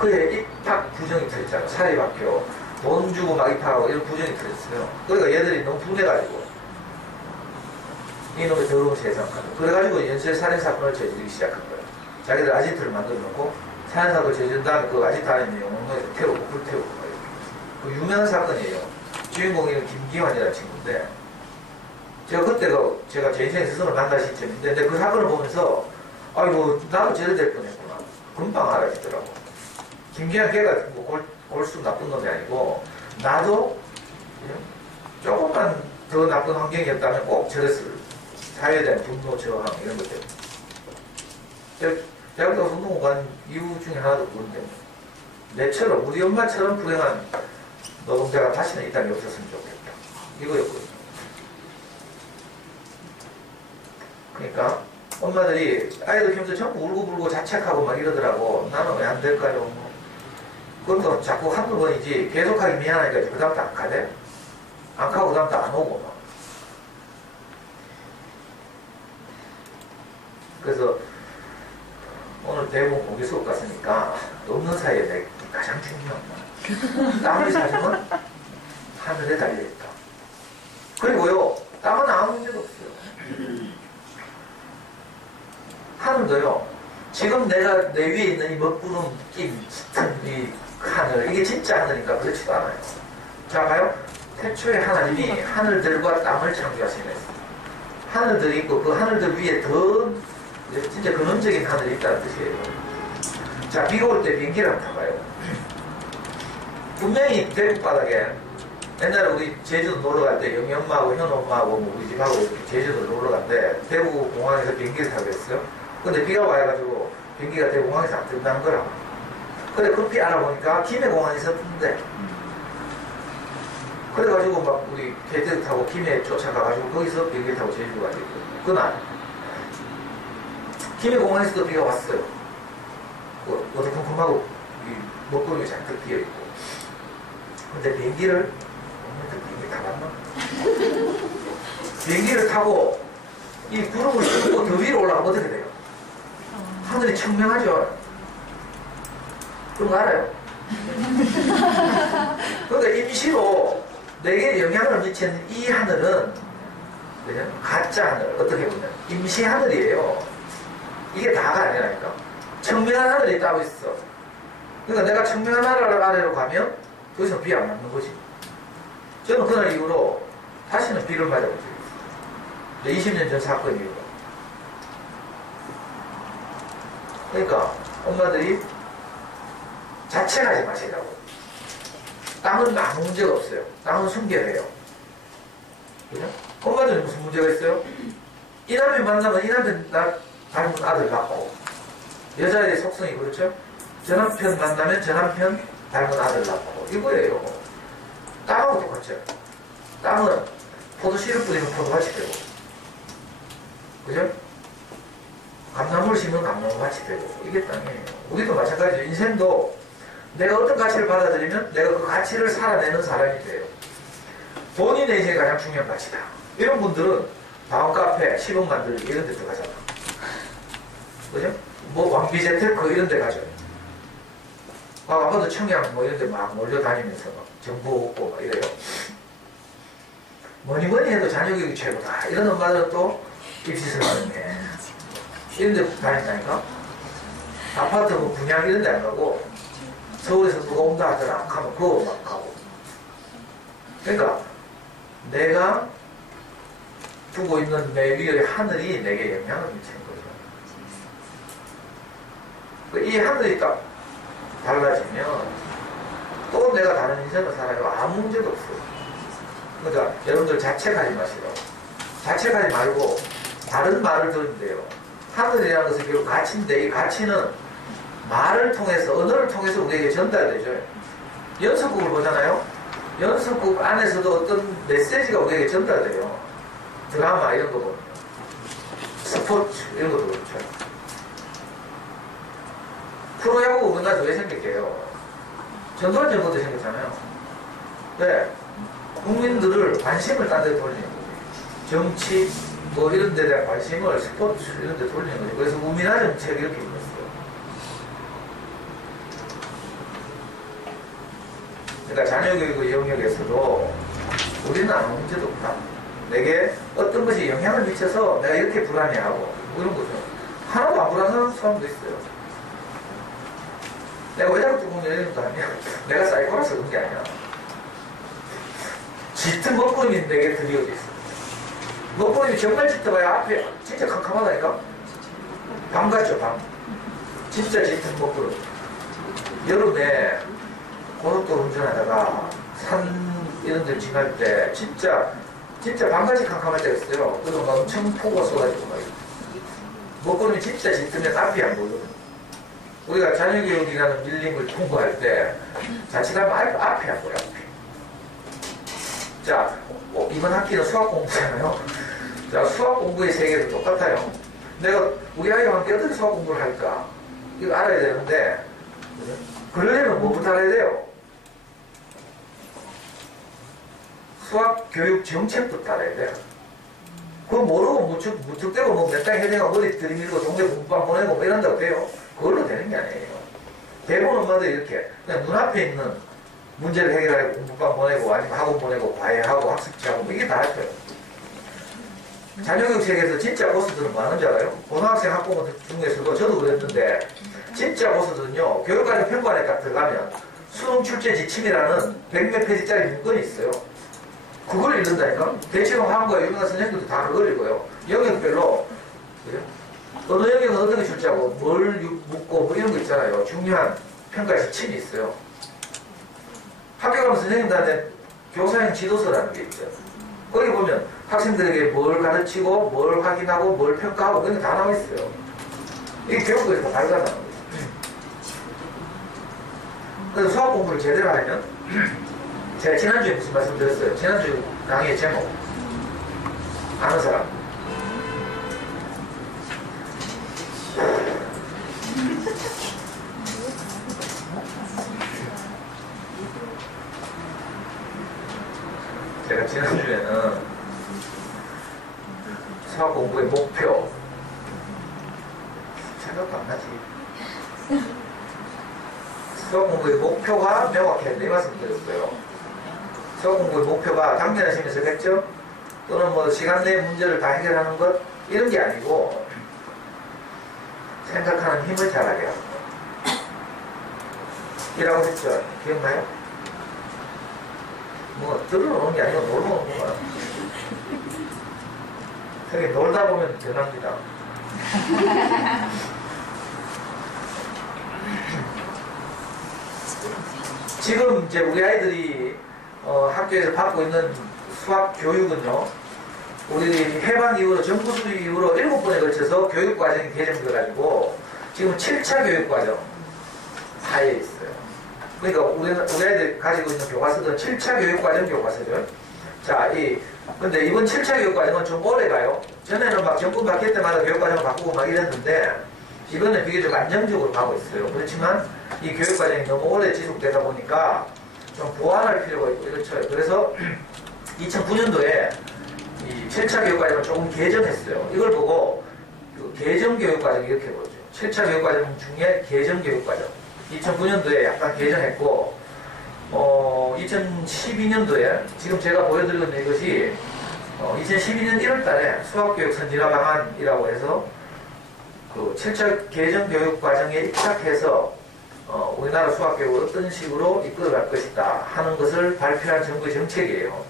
그에 입학 부정이 터졌잖아. 사립학교 돈 주고 막 입학하고 이런 부정이 터졌어요. 그러니까 얘들이 너무 분해가지고 이놈의 더러운 세상 가지고 그래가지고 연쇄 살인사건을 저지르기 시작한 거예요. 자기들 아지트를 만들어 놓고 살인사건을 저지른 다음에 그 아지트 안에 있는 영웅에서 태우고 불태우고 그 유명한 사건이에요. 주인공이 김기환이라는 친구인데 제가 그때가 제가 제 인생의 스승을 만날 시점인데 근데 그 사건을 보면서 아이고 나도 저래 될 뻔했구나. 금방 알아지더라고. 김기환 걔가 뭐 골수 나쁜 놈이 아니고 나도 조금만 더 나쁜 환경이었다면 꼭 저랬을 사회에 대한 분노, 저항 이런 것 때문에 대학교 운동을 간 이유 중에 하나도 그건데 내처럼 우리 엄마처럼 불행한 노동자가 다시는 이 땅에 없었으면 좋겠다 이거였거든요. 그러니까 엄마들이 아이들 키우면서 전부 울고불고 자책하고 막 이러더라고. 나는 왜 안 될까요? 뭐. 그것도 자꾸 한두 번이지 계속하기 미안하니까 그 다음부터 안 가대. 안 가고 그 다음부터 안 오고 막. 그래서 오늘 대부분 공개 수업 갔으니까 없는 사이에 내 가장 중요한 거. 땀을 사주면 하늘에 달려있다. 그리고요, 땀은 아무 문제도 없어요. 하늘도요, 지금 내가 내 위에 있는 이 먹구름 낀 짙은 이 하늘, 이게 진짜 하늘이니까 그렇지도 않아요. 자, 봐요. 태초에 하나님이 하늘들과 땅을 창조하시면서 하늘들이 있고 그 하늘들 위에 더 진짜 근원적인 하늘이 있다는 뜻이에요. 자, 비가 올 때 비행기를 한번 타봐요. 분명히 대륙 바닥에 옛날에 우리 제주도 놀러 갈 때 영희 엄마하고 현 엄마하고 뭐 우리 집하고 이렇게 제주도 놀러 갔는데 대구 공항에서 비행기를 타고 했어요. 근데 비가 와가지고 비행기가 대구 공항에서 안 뜬다는 거라고. 근데 급히 알아보니까 김해 공항에 있었는데 그래가지고 막 우리 KTX 타고 김해 쫓아가가지고 거기서 비행기 타고 제주도 가지고 그날 김해 공항에서도 비가 왔어요. 어두컴컴하고 먹구름이 잔뜩 비어있고. 근데 비행기를 비행기 타봤나? 비행기를 타고 이 구름을 뚫고 더 위로 올라가면 어떻게 돼요? 하늘이 청명하죠. 그런 거 알아요? 그러니까 임시로 내게 영향을 미치는 이 하늘은 그냥 가짜 하늘, 어떻게 보면 임시 하늘이에요. 이게 다가 아니라니까. 청명한 하늘이 따로 있어. 그러니까 내가 청명한 하늘 아래로 가면 더 이상 비 안 맞는 거지. 저는 그날 이후로 다시는 비를 맞아본 적이 있어요. 20년 전 사건 이후로. 그러니까 엄마들이 자책하지 마시라고. 땅은 아무 문제가 없어요. 땅은 순결해요. 그죠? 엄마들은 무슨 문제가 있어요? 이 남편 만나면 이 남편 나 닮은 아들 낳고, 여자의 속성이 그렇죠? 저 남편 만나면 저 남편 닮은 아들 낳고, 이거예요. 땅하고 똑같죠? 땅은 포도씨를 뿌리면 포도밭이 되고, 그죠? 감나무를 심으면 감나무밭이 되고, 이게 땅이에요. 우리도 마찬가지죠. 인생도 내가 어떤 가치를 받아들이면 내가 그 가치를 살아내는 사람이 돼요. 돈이 내 인생의 가장 중요한 가치다. 이런 분들은 다음 카페 10억 만들기 이런 데 들어가잖아. 그죠? 뭐 왕비 재테크 이런 데 가죠. 아빠도 청양 뭐 이런 데 막 몰려다니면서 막 정보 얻고 막 이래요. 뭐니 해도 자녀교육이 최고다. 이런 엄마들은 또 입시를 하는 게 이런 데 다닌다니까? 아파트 뭐 분양 이런 데 안 가고 서울에서 누가 온다 하더라 하면 그거 막 가고. 그러니까 내가 두고 있는 내 위의 하늘이 내게 영향을 미치는 거죠. 이 하늘이 딱 달라지면 또 내가 다른 인생을 살아요. 아무 문제도 없어요. 그러니까 여러분들 자책하지 마시고 자책하지 말고 다른 말을 들으면 돼요. 하늘이라는 것은 결국 가치인데 이 가치는 말을 통해서 언어를 통해서 우리에게 전달되죠. 연습곡을 보잖아요. 연습곡 안에서도 어떤 메시지가 우리에게 전달돼요. 드라마 이런 거 보면 스포츠 이런 것도 그렇죠. 프로야구 우리나라에서 왜 생겼게요? 전두환 정부 때 생겼잖아요. 네. 국민들을 관심을 딴 데 돌리는 거죠. 정치 뭐 이런 데 대한 관심을 스포츠 이런 데 돌리는 거죠. 그래서 우민화 정책 이렇게 불렀어요. 그러니까 자녀교육의 영역에서도 우리는 아무 문제도 없다. 내게 어떤 것이 영향을 미쳐서 내가 이렇게 불안해하고 이런 거죠. 하나도 안 불안한 사람도 있어요. 내가 왜 자꾸 조금 이런 것도 아니야. 내가 사이코라서 그런 게 아니야. 짙은 먹구름이 내게 드리어져 있어. 먹구름이 정말 짙어봐야 앞에 진짜 캄캄하다니까. 밤 같죠, 밤. 진짜 짙은 먹구름. 여름에 고속도로 운전하다가 산 이런 데 지날 때 진짜 밤같이 캄캄할 때가 있어요. 그래서 막 엄청 폭우가 쏟아지고 막 먹구름이 진짜 짙으면 앞이 안 보이거든요. 우리가 자녀교육이라는 밀림을 통과할 때 자칫하면 앞이 안 보여. 앞이. 자, 이번 학기는 수학 공부잖아요. 자, 수학 공부의 세계도 똑같아요. 내가 우리 아이와 함께 어떻게 수학 공부를 할까? 이거 알아야 되는데, 그러려면 뭐부터 알아야 돼요? 수학 교육 정책부터 알아야 돼요. 그거 모르고 무턱대고 뭐 몇 달 해내가 머리 들이밀고 동네 공부방 보내고 뭐 이런다고 돼요? 그걸로 되는 게 아니에요. 대부분 엄마들 이렇게 그냥 눈앞에 있는 문제를 해결하고 공부방 보내고 아니면 학원 보내고 과외하고 학습지하고 뭐 이게 다 할 거예요. 자녀교육 세계에서 진짜 보스들은 뭐 하는 줄 알아요? 고등학생 학부모 중에서도 저도 그랬는데 진짜 보스들은요, 교육과정 평가원에 딱 들어가면 수능 출제 지침이라는 100몇 페이지짜리 문건이 있어요. 그걸 읽는다니까? 대체로 학원과 유명한 선생님들도 다 그걸 읽어요. 영역별로 어느 영역은 어떻게 출제하고 뭘 묻고 뭐 이런 거 있잖아요. 중요한 평가 지침이 있어요. 학교 가면 선생님들한테 교사형 지도서라는 게 있죠. 거기 보면 학생들에게 뭘 가르치고 뭘 확인하고 뭘 평가하고 그런 게 다 나와 있어요. 이게 교육부에서 발간하는 거예요. 그래서 수학 공부를 제대로 하려면 제가 지난주에 무슨 말씀 드렸어요? 지난주 강의의 제목 아는 사람? 제가 지난주에는 수학 공부의 목표 생각도 안 나지. 수학 공부의 목표가 명확해야 돼. 이 말씀 드렸어요. 수학 공부의 목표가 당면에 심에서 100점 또는 뭐 시간 내에 문제를 다 해결하는 것 이런 게 아니고 생각하는 힘을 잘하게 하는 것 이라고 했죠. 기억나요? 뭐 들어오는 게 아니고 놀러 오는 거야. 되게 놀다 보면 변합니다. 지금 이제 우리 아이들이 학교에서 받고 있는 수학 교육은요, 우리 해방 이후로 정부 수립 이후로 7번에 걸쳐서 교육과정이 개정돼가지고 지금 7차 교육과정 하에 있어요. 그러니까 우리 아이들이 가지고 있는 교과서들은 7차 교육과정 교과서죠. 자, 근데 이번 7차 교육과정은 좀 오래 가요. 전에는 막 정권 바뀔 때마다 교육과정을 바꾸고 막 이랬는데 이번에 비교적 안정적으로 가고 있어요. 그렇지만 이 교육과정이 너무 오래 지속되다 보니까 좀 보완할 필요가 있고 이렇죠. 그래서 2009년도에 이 7차 교육과정을 조금 개정했어요. 이걸 보고 그 개정교육과정 이렇게 보죠. 7차 교육과정 중에 개정교육과정 2009년도에 약간 개정했고 2012년도에 지금 제가 보여드리고 있는 이것이 2012년 1월달에 수학교육 선진화 방안이라고 해서 그 7차 개정교육과정에 입각해서 우리나라 수학교육을 어떤 식으로 이끌어갈 것이다 하는 것을 발표한 정부의 정책이에요.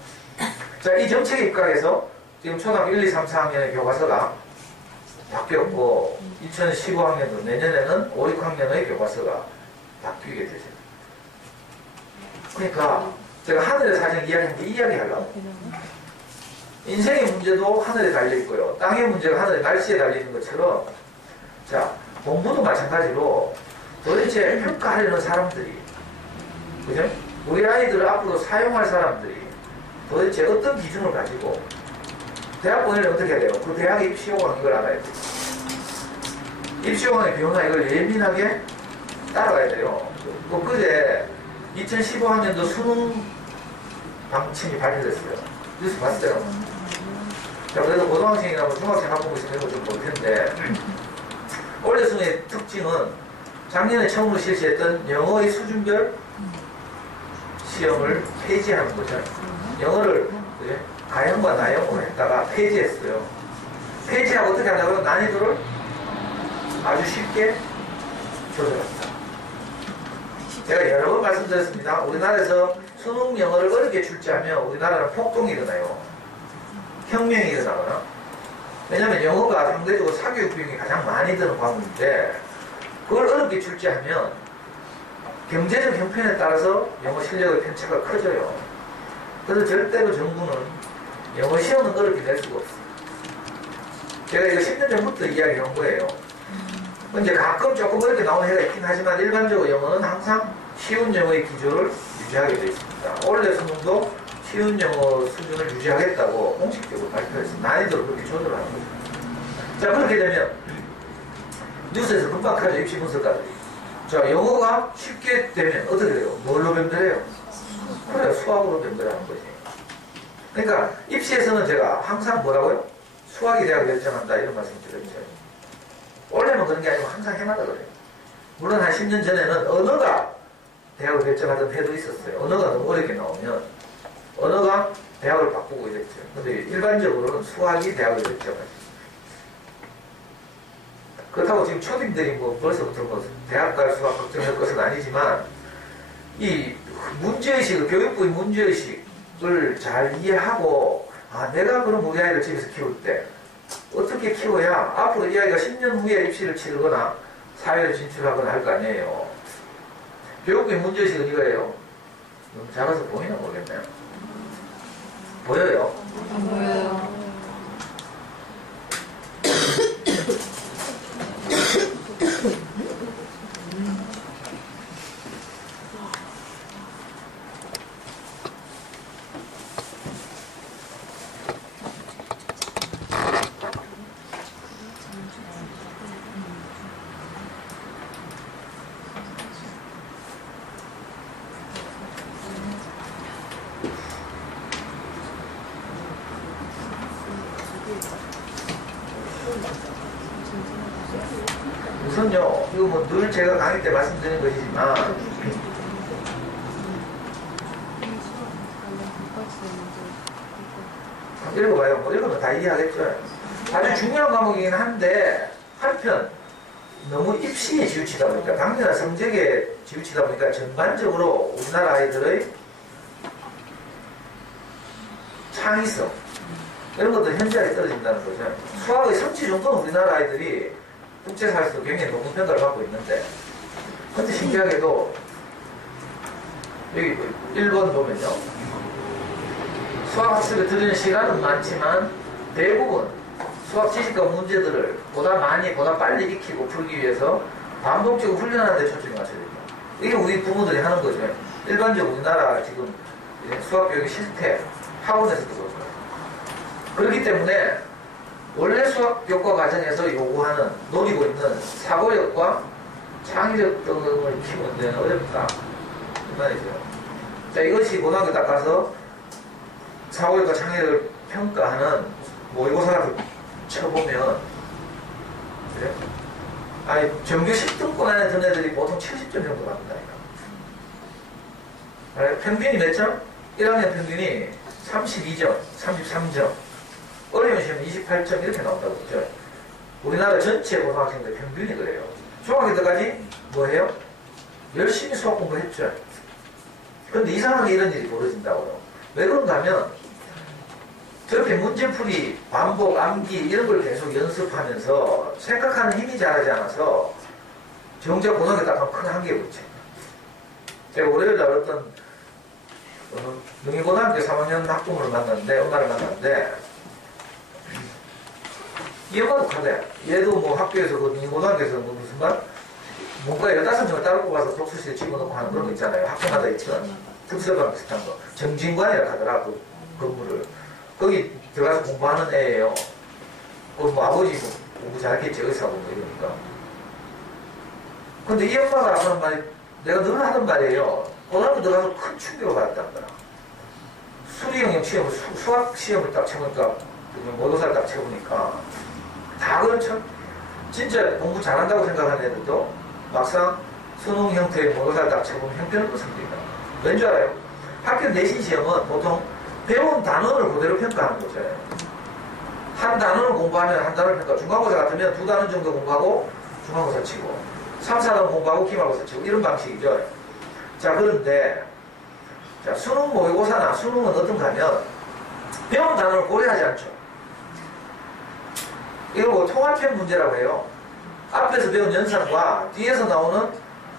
자, 이 정책에 입각해서 지금 초등학교 1, 2, 3, 4학년의 교과서가 바뀌었고 2015학년도 내년에는 5, 6학년의 교과서가 바뀌게 되죠. 그러니까 제가 하늘의 사정 이야기하는데 이야기하려고 인생의 문제도 하늘에 달려있고요. 땅의 문제가 하늘의 날씨에 달려있는 것처럼 자, 공부도 마찬가지로 도대체 평가하려는 사람들이 그죠? 우리 아이들을 앞으로 사용할 사람들이 도대체 어떤 기준을 가지고 대학 보내려면 어떻게 해야 돼요? 그 대학의 입시요강 이걸 알아야 돼요. 입시요강의 변화 이걸 예민하게 따라가야 돼요. 그제 2015학년도 수능 방침이 발표됐어요. 뉴스 봤어요? 자, 그래도 고등학생이나 뭐 중학생 학부모 있으면 이거 좀 볼 텐데 올해 수능의 특징은 작년에 처음으로 실시했던 영어의 수준별 시험을 폐지하는 거죠. 영어를 가형과 나형으로 했다가 폐지했어요. 폐지하고 어떻게 하냐고요? 난이도를 아주 쉽게 조절합니다. 제가 여러 번 말씀드렸습니다. 우리나라에서 수능 영어를 어렵게 출제하면 우리나라는 폭동이 일어나요. 혁명이 일어나거나. 왜냐하면 영어가 상대적으로 사교육 비용이 가장 많이 드는 과목인데 그걸 어렵게 출제하면 경제적 형편에 따라서 영어 실력의 편차가 커져요. 그래서 절대로 정부는 영어 시험은 어렵게 낼 수가 없어요. 제가 이거 10년 전부터 이야기한 거예요. 이제 가끔 조금 어렵게 나오는 해가 있긴 하지만 일반적으로 영어는 항상 쉬운 영어의 기조를 유지하게 되어 있습니다. 올해 수능도 쉬운 영어 수준을 유지하겠다고 공식적으로 발표했어요. 난이도를 그렇게 조절하는 거죠. 자, 그렇게 되면 뉴스에서 금방 하죠. 입시 분석가들이. 자, 영어가 쉽게 되면 어떻게 돼요? 뭘로 변별해요? 그래요. 수학으로 변별하는 거지. 그러니까 입시에서는 제가 항상 뭐라고요? 수학이 대학을 결정한다 이런 말씀 드렸죠. 원래는 그런 게 아니고 항상 해마다 그래요. 물론 한 10년 전에는 언어가 대학을 결정하던 해도 있었어요. 언어가 너무 어렵게 나오면 언어가 대학을 바꾸고 이랬죠. 근데 일반적으로는 수학이 대학을 결정하죠. 그렇다고 지금 초딩들이 뭐 벌써부터 뭐 대학 갈 수학 걱정할 것은 아니지만 이 문제의식, 교육부의 문제의식을 잘 이해하고 아, 내가 그럼 우리 아이를 집에서 키울 때 어떻게 키워야 앞으로 이 아이가 10년 후에 입시를 치르거나 사회를 진출하거나 할 거 아니에요. 교육부의 문제의식은 이거예요. 너무 작아서 보이나 모르겠네요. 보여요? 안 보여요. 우선요, 이거 뭐 늘 제가 강의 때 말씀드리는 것이지만, 읽어봐요. 뭐 읽으면 다 이해하겠죠. 아주 중요한 과목이긴 한데, 한편, 너무 입시에 치우치다 보니까, 당연한 성적에 치우치다 보니까 전반적으로 우리나라 아이들의 창의성, 이런 것들 현저하게 떨어진다는 거죠. 수학의 성취 정도는 우리나라 아이들이 국제사회에서도 굉장히 높은 평가를 받고 있는데, 근데 신기하게도 여기 1번 보면요, 수학학습에 들이는 시간은 많지만 대부분 수학 지식과 문제들을 보다 많이 보다 빨리 익히고 풀기 위해서 반복적으로 훈련하는 데 초점이 맞춰야 됩니다. 이게 우리 부모들이 하는 거죠. 일반적으로 우리나라 지금 수학교육의 실태, 학원에서도 그렇고요. 그렇기 때문에 원래 수학 교과 과정에서 요구하는, 노리고 있는 사고력과 창의력 등을 키우는 데는 어렵다. 이 말이죠. 자, 이것이 고등학교 딱 가서 사고력과 창의력을 평가하는 모의고사를 쳐보면, 그래? 아니, 정규 10등권 안에 든 애들이 보통 70점 정도 받는다니까. 평균이 몇 점? 1학년 평균이 32점, 33점. 어려운 시험은 28점 이렇게 나온다고 했죠. 우리나라 전체 고등학생들 평균이 그래요. 중학교 때까지 뭐 해요? 열심히 수학 공부했죠. 그런데 이상하게 이런 일이 벌어진다고요. 왜 그런가 하면 저렇게 문제풀이, 반복, 암기 이런 걸 계속 연습하면서 생각하는 힘이 자라지 않아서 정작 고등학교 딱 가면 큰 한계에 붙죠. 제가 월요일 날 어떤 명예고등학교 3학년 학부모를 만났는데, 엄마를 만났는데, 이 엄마도 카대. 얘도 뭐 학교에서, 그 명예고등학교에서 뭐 무슨 말? 뭔가 15명을 따로 뽑아서 독서실에 집어넣고 하는 그런 거 있잖아요. 학교마다 있지만. 특수반 비슷한 거. 정진관이라고 하더라, 그 건물을. 거기 들어가서 공부하는 애예요. 뭐 아버지 뭐 공부 잘했겠지, 의사고 뭐 이러니까. 근데 이 엄마가 하는 말이, 내가 늘 하던 말이에요. 고등학교 들어가서 큰 충격을 받았다는 거야. 수리 영역 시험을, 수학 시험을 딱 쳐보니까, 모의고사를 딱 쳐보니까, 다 그렇죠. 진짜 공부 잘한다고 생각하는 애들도 막상 수능 형태의 모의고사를 딱 쳐보면 형편없는 성적이다. 왠 줄 알아요? 학교 내신 시험은 보통 배운 단원을 그대로 평가하는 거죠. 한 단원을 공부하면 한 단원을 평가. 중간고사 같으면 2단원 정도 공부하고 중간고사 치고, 3, 4단원 공부하고 기말고사 치고, 이런 방식이죠. 자, 그런데, 자, 수능 모의고사나 수능은 어떤가 하면, 배운 단어를 고려하지 않죠. 이거 뭐 통합형 문제라고 해요. 앞에서 배운 연산과 뒤에서 나오는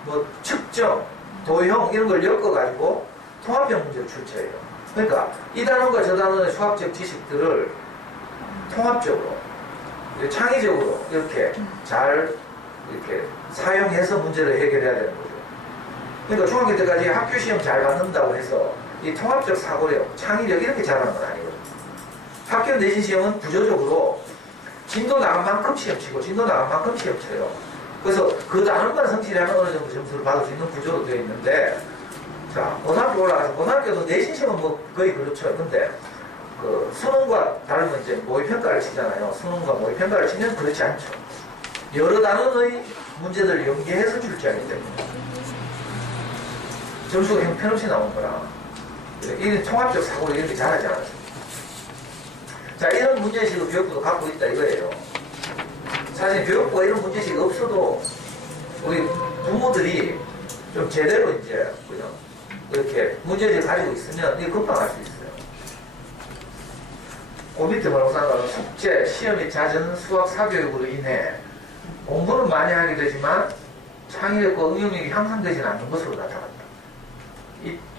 뭐 측정, 도형, 이런 걸 엮어가지고 통합형 문제를 출제해요. 그러니까, 이 단원과 저 단원의 수학적 지식들을 통합적으로, 창의적으로 이렇게 잘 이렇게 사용해서 문제를 해결해야 되는 거죠. 그러니까 중학교 때까지 학교 시험 잘 받는다고 해서 이 통합적 사고력, 창의력 이렇게 잘하는 건 아니거든요. 학교 내신 시험은 구조적으로 진도 나간 만큼 시험 치고 진도 나간 만큼 시험 쳐요. 그래서 그 단원만 성취하면 어느 정도 점수를 받을 수 있는 구조로 되어 있는데, 자, 고등학교 올라가서 고등학교도 내신 시험은 뭐 거의 그렇죠. 근데 그 수능과 다르면 이제 모의평가를 치잖아요. 수능과 모의평가를 치면 그렇지 않죠. 여러 단원의 문제들을 연계해서 출제하기 때문에 점수가 형편없이 나온 거라. 이런 통합적 사고를 이렇게 잘하지 않았습니다. 자, 이런 문제식을 교육부도 갖고 있다 이거예요. 사실 교육부가 이런 문제식이 없어도 우리 부모들이 좀 제대로 이제 그냥 이렇게 문제를 가지고 있으면 이거 금방 알 수 있어요. 그 밑에 뭐라고 생각하면 숙제, 시험이 잦은 수학 사교육으로 인해 공부는 많이 하게 되지만 창의력과 응용력이 향상되지는 않는 것으로 나타났다.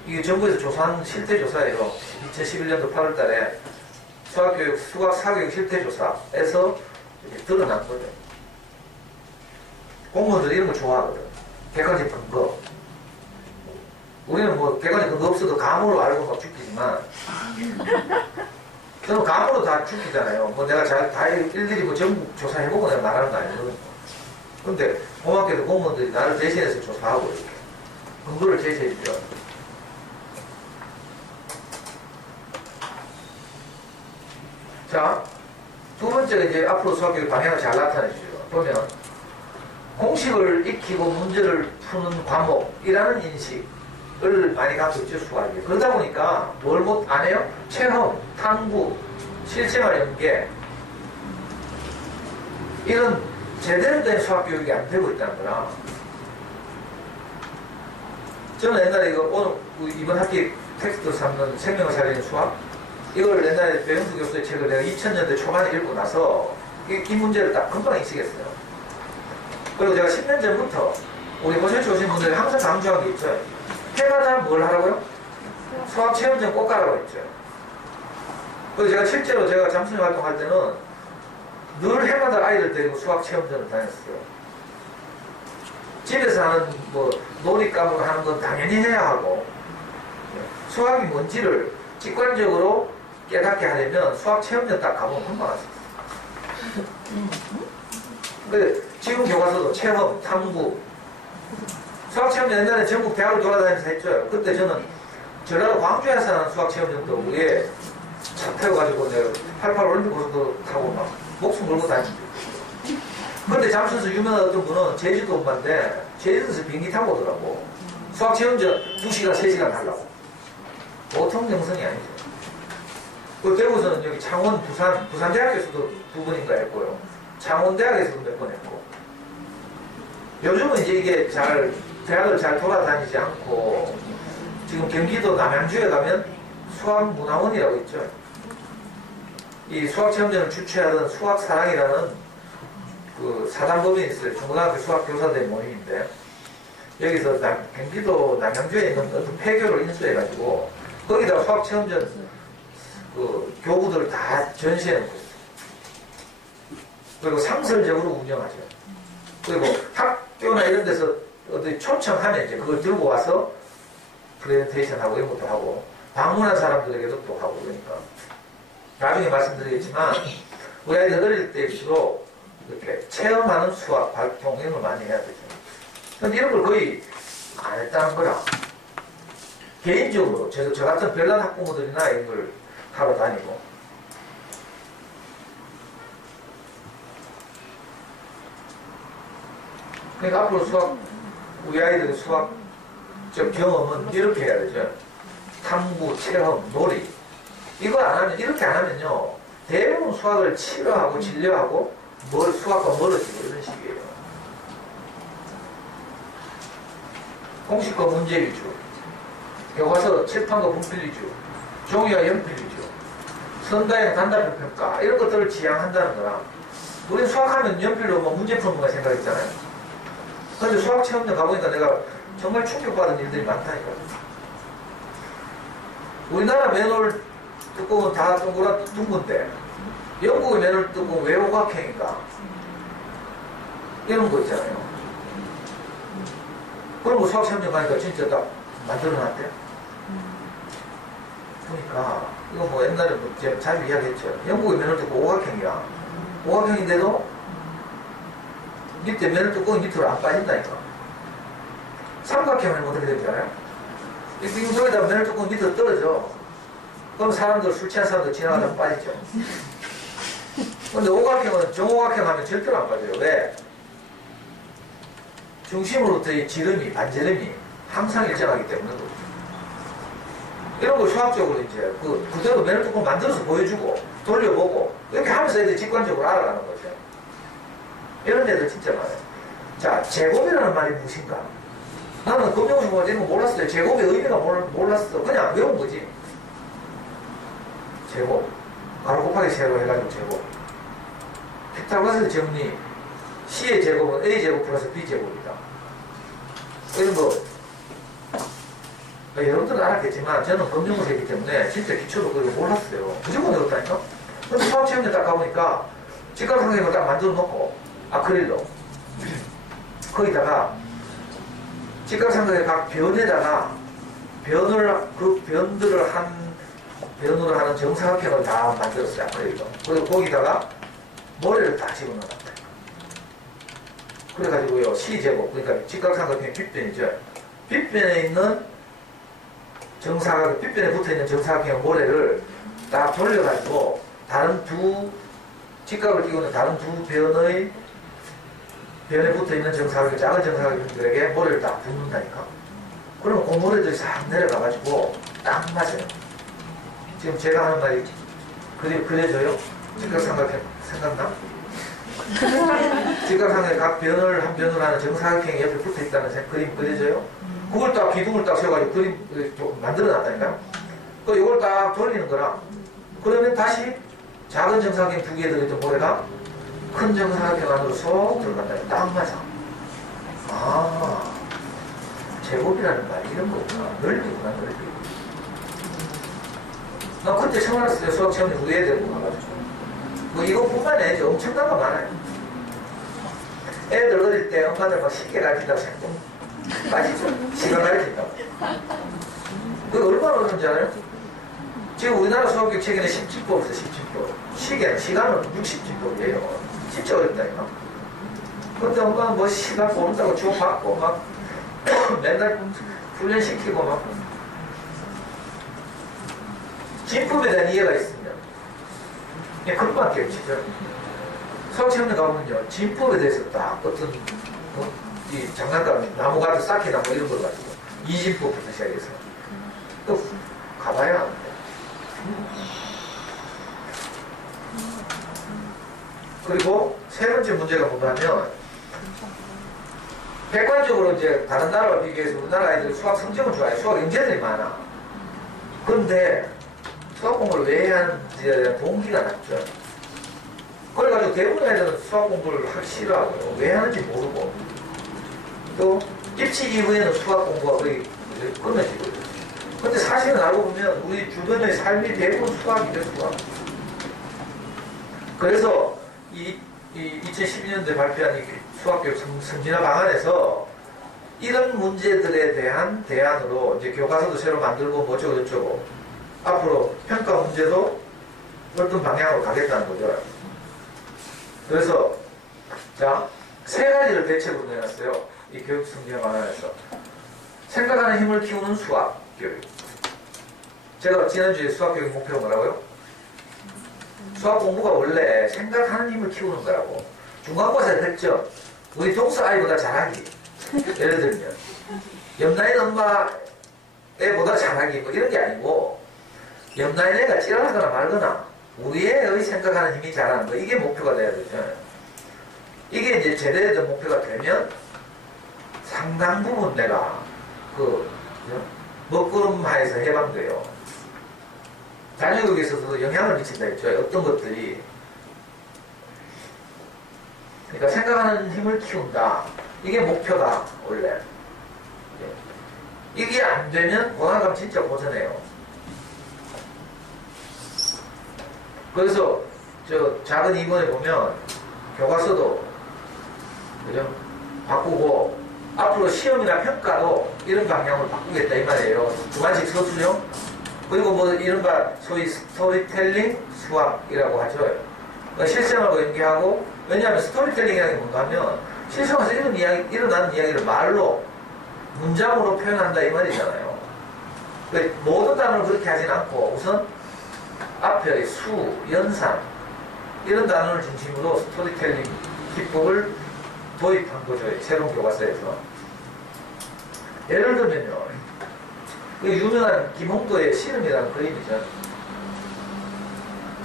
이게 정부에서 조사한 실태조사예요. 2011년도 8월 달에 수학 사교육 실태조사에서 드러난 거죠. 공무원들이 이런 거 좋아하거든. 객관적 근거. 우리는 뭐 객관적 근거 없어도 감으로 알고 막 죽기지만 저는 감으로 다 죽기잖아요. 뭐 내가 다 일일이 뭐 전국 조사해보고 내가 말하는 거 아니거든요. 근데 고맙게도 공무원들이 나를 대신해서 조사하고 이렇게 근거를 제시해 주죠. 자, 두 번째가 이제 앞으로 수학교육 방향을 잘 나타내주죠. 보면 공식을 익히고 문제를 푸는 과목이라는 인식을 많이 갖고 있죠, 수학이. 그러다 보니까 뭘 못 안 해요? 체험, 탐구, 실생활 연계 이런 제대로 된 수학교육이 안 되고 있다는 거라. 저는 옛날에 오늘 이번 학기 텍스트 삼는 생명을 살리는 수학 이걸 옛날에 배영수 교수의 책을 내가 2000년대 초반에 읽고 나서 이 문제를 딱 금방 인식했어요. 그리고 제가 10년 전부터 우리 호실치 오신 분들이 항상 강조한 게 있죠. 해마다 뭘 하라고요? 수학 체험장 꼭 가라고 했죠. 그래서 제가 실제로 제가 잠수님 활동할 때는 늘 해마다 아이들 데리고 수학 체험장을 다녔어요. 집에서 하는 뭐 놀이 과목을 하는 건 당연히 해야 하고 수학이 뭔지를 직관적으로 깨닫게 하려면 수학 체험장 딱 가보면 금방 알 수 있어요. 근데 지금 교과서도 체험, 탐구 수학 체험장 옛날에 전국 대학을 돌아다니면서 했죠. 그때 저는 전라도 광주에서 하는 수학 체험장도 위에 차 태워가지고 내가 88 올림픽 고속도로 타고 막 목숨 걸고 다니죠. 근데 잠수에서 유명한 어떤 분은 제주도 엄마인데 제주도에서 비행기 타고 오더라고. 수학 체험장 2시간, 3시간 하려고. 보통 영성이 아니죠. 그 대구에서는 여기 창원, 부산대학교에서도 2번인가 했고요. 창원대학에서도 몇 번 했고. 요즘은 이제 이게 대학을 잘 돌아다니지 않고, 지금 경기도 남양주에 가면 수학문화원이라고 있죠. 이 수학체험장을 주최하던 수학사랑이라는 그 사단법인이 있어요. 중고등학교 수학교사들 모임인데, 여기서 경기도 남양주에 있는 어떤 폐교를 인수해가지고, 거기다가 수학체험장 그 교구들을 다 전시해 놓고 있어요. 그리고 상설적으로 운영하죠. 그리고 학교나 이런 데서 어디 초청하면 이제 그걸 들고 와서 프레젠테이션 하고 이런 것도 하고 방문한 사람들에게도 또 하고 그러니까 나중에 말씀드리겠지만 우리 아이들 어릴 때일수록 이렇게 체험하는 수학 활동 이런 걸 많이 해야 되죠. 근데 이런 걸 거의 안 했다는 거라. 개인적으로 저 같은 별난 학부모들이나 이런 걸 하러 다니고 그러니까 앞으로 우리 아이들의 수학적 경험은 이렇게 해야 되죠. 탐구, 체험, 놀이 이거 안 하면 이렇게 안 하면요 대부분 수학을 치료하고 진료하고 수학과 멀어지고 이런 식이에요. 공식과 문제 위주, 교과서 칠판과 분필 위주, 종이와 연필 위주, 선다형 단답형 평가 이런 것들을 지향한다는 거라. 우리는 수학하면 연필로 뭐 문제 푸는 거 생각했잖아요. 근데 수학 체험장 가보니까 내가 정말 충격받은 일들이 많다니까. 우리나라 맨홀 뚜껑은 다 둥근데 영국의 맨홀 뚜껑은 왜 오각형인가? 이런 거 있잖아요. 그런 거 수학 체험장 가니까 진짜 딱 만들어놨대요. 보니까 이거 뭐 옛날에 뭐 제가 자주 이야기했죠. 영국의 면을 뚜껑 오각형이야. 오각형인데도 밑에 면을 뚜껑이 밑으로 안 빠진다니까. 삼각형은 어떻게 되는지 알아요? 지금 저기다 면을 뚜껑이 밑으로 떨어져. 그럼 사람들, 술 취한 사람들 지나가다 빠지죠. 근데 오각형은 정오각형 하면 절대로 안 빠져요. 왜? 중심으로부터의 지름이, 반지름이 항상 일정하기 때문에 그렇죠. 이런 걸 수학적으로 이제 그대로 면을 뚜껑 만들어서 보여주고 돌려보고 이렇게 하면서 애들이 직관적으로 알아가는 거죠. 이런 애들 진짜 많아요. 자, 제곱이라는 말이 무엇인가? 나는 금융공학 이런 거 몰랐어요. 제곱의 의미가 몰랐어. 그냥 외운 거지. 제곱. 가로 곱하기 세로 해가지고 제곱. 피타고라스의 정리. C의 제곱은 A제곱 플러스 B제곱이다. 이런 거, 여러분들은 알았겠지만, 저는 검정고시이기 때문에 진짜 기초도 그걸 몰랐어요. 무조건 어렵다니까? 근데 수학시험에 딱 가보니까, 직각삼각형을 딱 만들어 놓고, 아크릴로. 거기다가, 직각삼각의 각 변에다가, 그 변들을 변으로 하는 정사각형을 다 만들었어요, 아크릴로. 그리고 거기다가, 모래를 다 집어넣었다. 그래가지고요, C제곱, 그러니까 직각삼각형의 빗변이죠. 빗변에 있는 빗변에 붙어있는 정사각형 모래를 딱 돌려가지고, 직각을 끼고 있는 다른 두 변에 붙어있는 정사각형, 작은 정사각형들에게 모래를 딱 붓는다니까. 그러면 그 모래들이 싹 내려가가지고, 딱 맞아요. 지금 제가 하는 말이 그려져요? 직각삼각형 생각나? 직각삼각의 각 변을 한 변을 하는 정사각형이 옆에 붙어 있다는 그림 그려져요? 그걸 딱 기둥을 딱 세워가지고 그림 만들어 놨다니까요? 그 이걸 딱 돌리는 거라. 그러면 다시 작은 정사각형 두 개에 들어있던 모래가 큰 정사각형 안으로 쏙 들어간다. 딱 맞아. 아, 제곱이라는 말이 이런 거구나. 넓이구나, 넓이. 나 그때 처음 알았어요. 수학 시험에 우리 애들 가가지고. 뭐 이것뿐만이 아니죠. 엄청난 거 많아요. 애들 어릴 때 엄마들 막 쉽게 가르친다고 생각 빠지죠. 시간 가르친다고. 그게 얼마나 어려운지 알아요? 지금 우리나라 수학교육 책에는 17법 있어요. 17법. 시간은 60집법이에요. 진짜 어렵다니까. 근데 엄마는 뭐 시간 모른다고 주고받고 막 맨날 훈련시키고 막 진법에 대한 이해가 있으면 그냥 그런 밖에 없죠. 수학시험에 가보면요, 진법에 대해서 딱 어떤 이 장난감, 나무가도 쌓기나 뭐 이런 걸 가지고 이진법부터 시작해서 또 가봐야 하는데. 그리고 세 번째 문제가 뭐냐면 객관적으로 이제 다른 나라와 비교해서 우리나라 아이들 수학 성적은 좋아요. 수학 인재들이 많아. 그런데 수학 공부를 왜 해야 하는지에 대한 동기가 낮죠. 그래가지고 대부분 애들은 수학 공부를 하기 싫어하고요. 왜 하는지 모르고. 또 입시 이후에는 수학 공부가 거의 끊어지고 있어요. 근데 사실은 알고 보면 우리 주변의 삶이 대부분 수학이죠, 수학. 그래서 이 2012년도에 발표한 이 수학교육 선진화 방안에서 이런 문제들에 대한 대안으로 이제 교과서도 새로 만들고 뭐저쩌고 저쩌고 앞으로 평가 문제도 어떤 방향으로 가겠다는 거죠. 그래서 자, 세 가지를 대책으로 내놨어요. 이 교육 선진화 방안에서. 생각하는 힘을 키우는 수학 교육. 제가 지난주에 수학 교육 목표가 뭐라고요? 수학 공부가 원래 생각하는 힘을 키우는 거라고. 중간고사에 했죠. 우리 동서 아이보다 잘하기. 예를 들면 옆라인 엄마 애보다 잘하기 뭐 이런 게 아니고 옆라인 애가 찌라하거나 말거나 우리 애의 생각하는 힘이 잘하는 거. 이게 목표가 돼야 되죠. 이게 이제 제대로 된 목표가 되면 상당 부분 내가 먹구름하에서 해방돼요. 자녀교육에 있어서도 영향을 미친다 했죠. 어떤 것들이. 그러니까 생각하는 힘을 키운다. 이게 목표다, 원래. 이게 안 되면 고난감 진짜 고전해요. 그래서 저 작은 2번에 보면 교과서도 그죠? 바꾸고 앞으로 시험이나 평가도 이런 방향으로 바꾸겠다 이 말이에요. 주관식 서술형 그리고 뭐 이른바 소위 스토리텔링 수학이라고 하죠. 그러니까 실생활과 연계하고, 왜냐하면 스토리텔링이라는 게 뭔가 하면 실생활에서 일어나는 이야기를 말로, 문장으로 표현한다 이 말이잖아요. 그러니까 모든 단어를 그렇게 하진 않고 우선 앞에 수, 연산 이런 단어를 중심으로 스토리텔링 기법을 도입한 거죠. 새로운 교과서에서. 예를 들면요. 그 유명한 김홍도의 씨름이라는 그림이죠.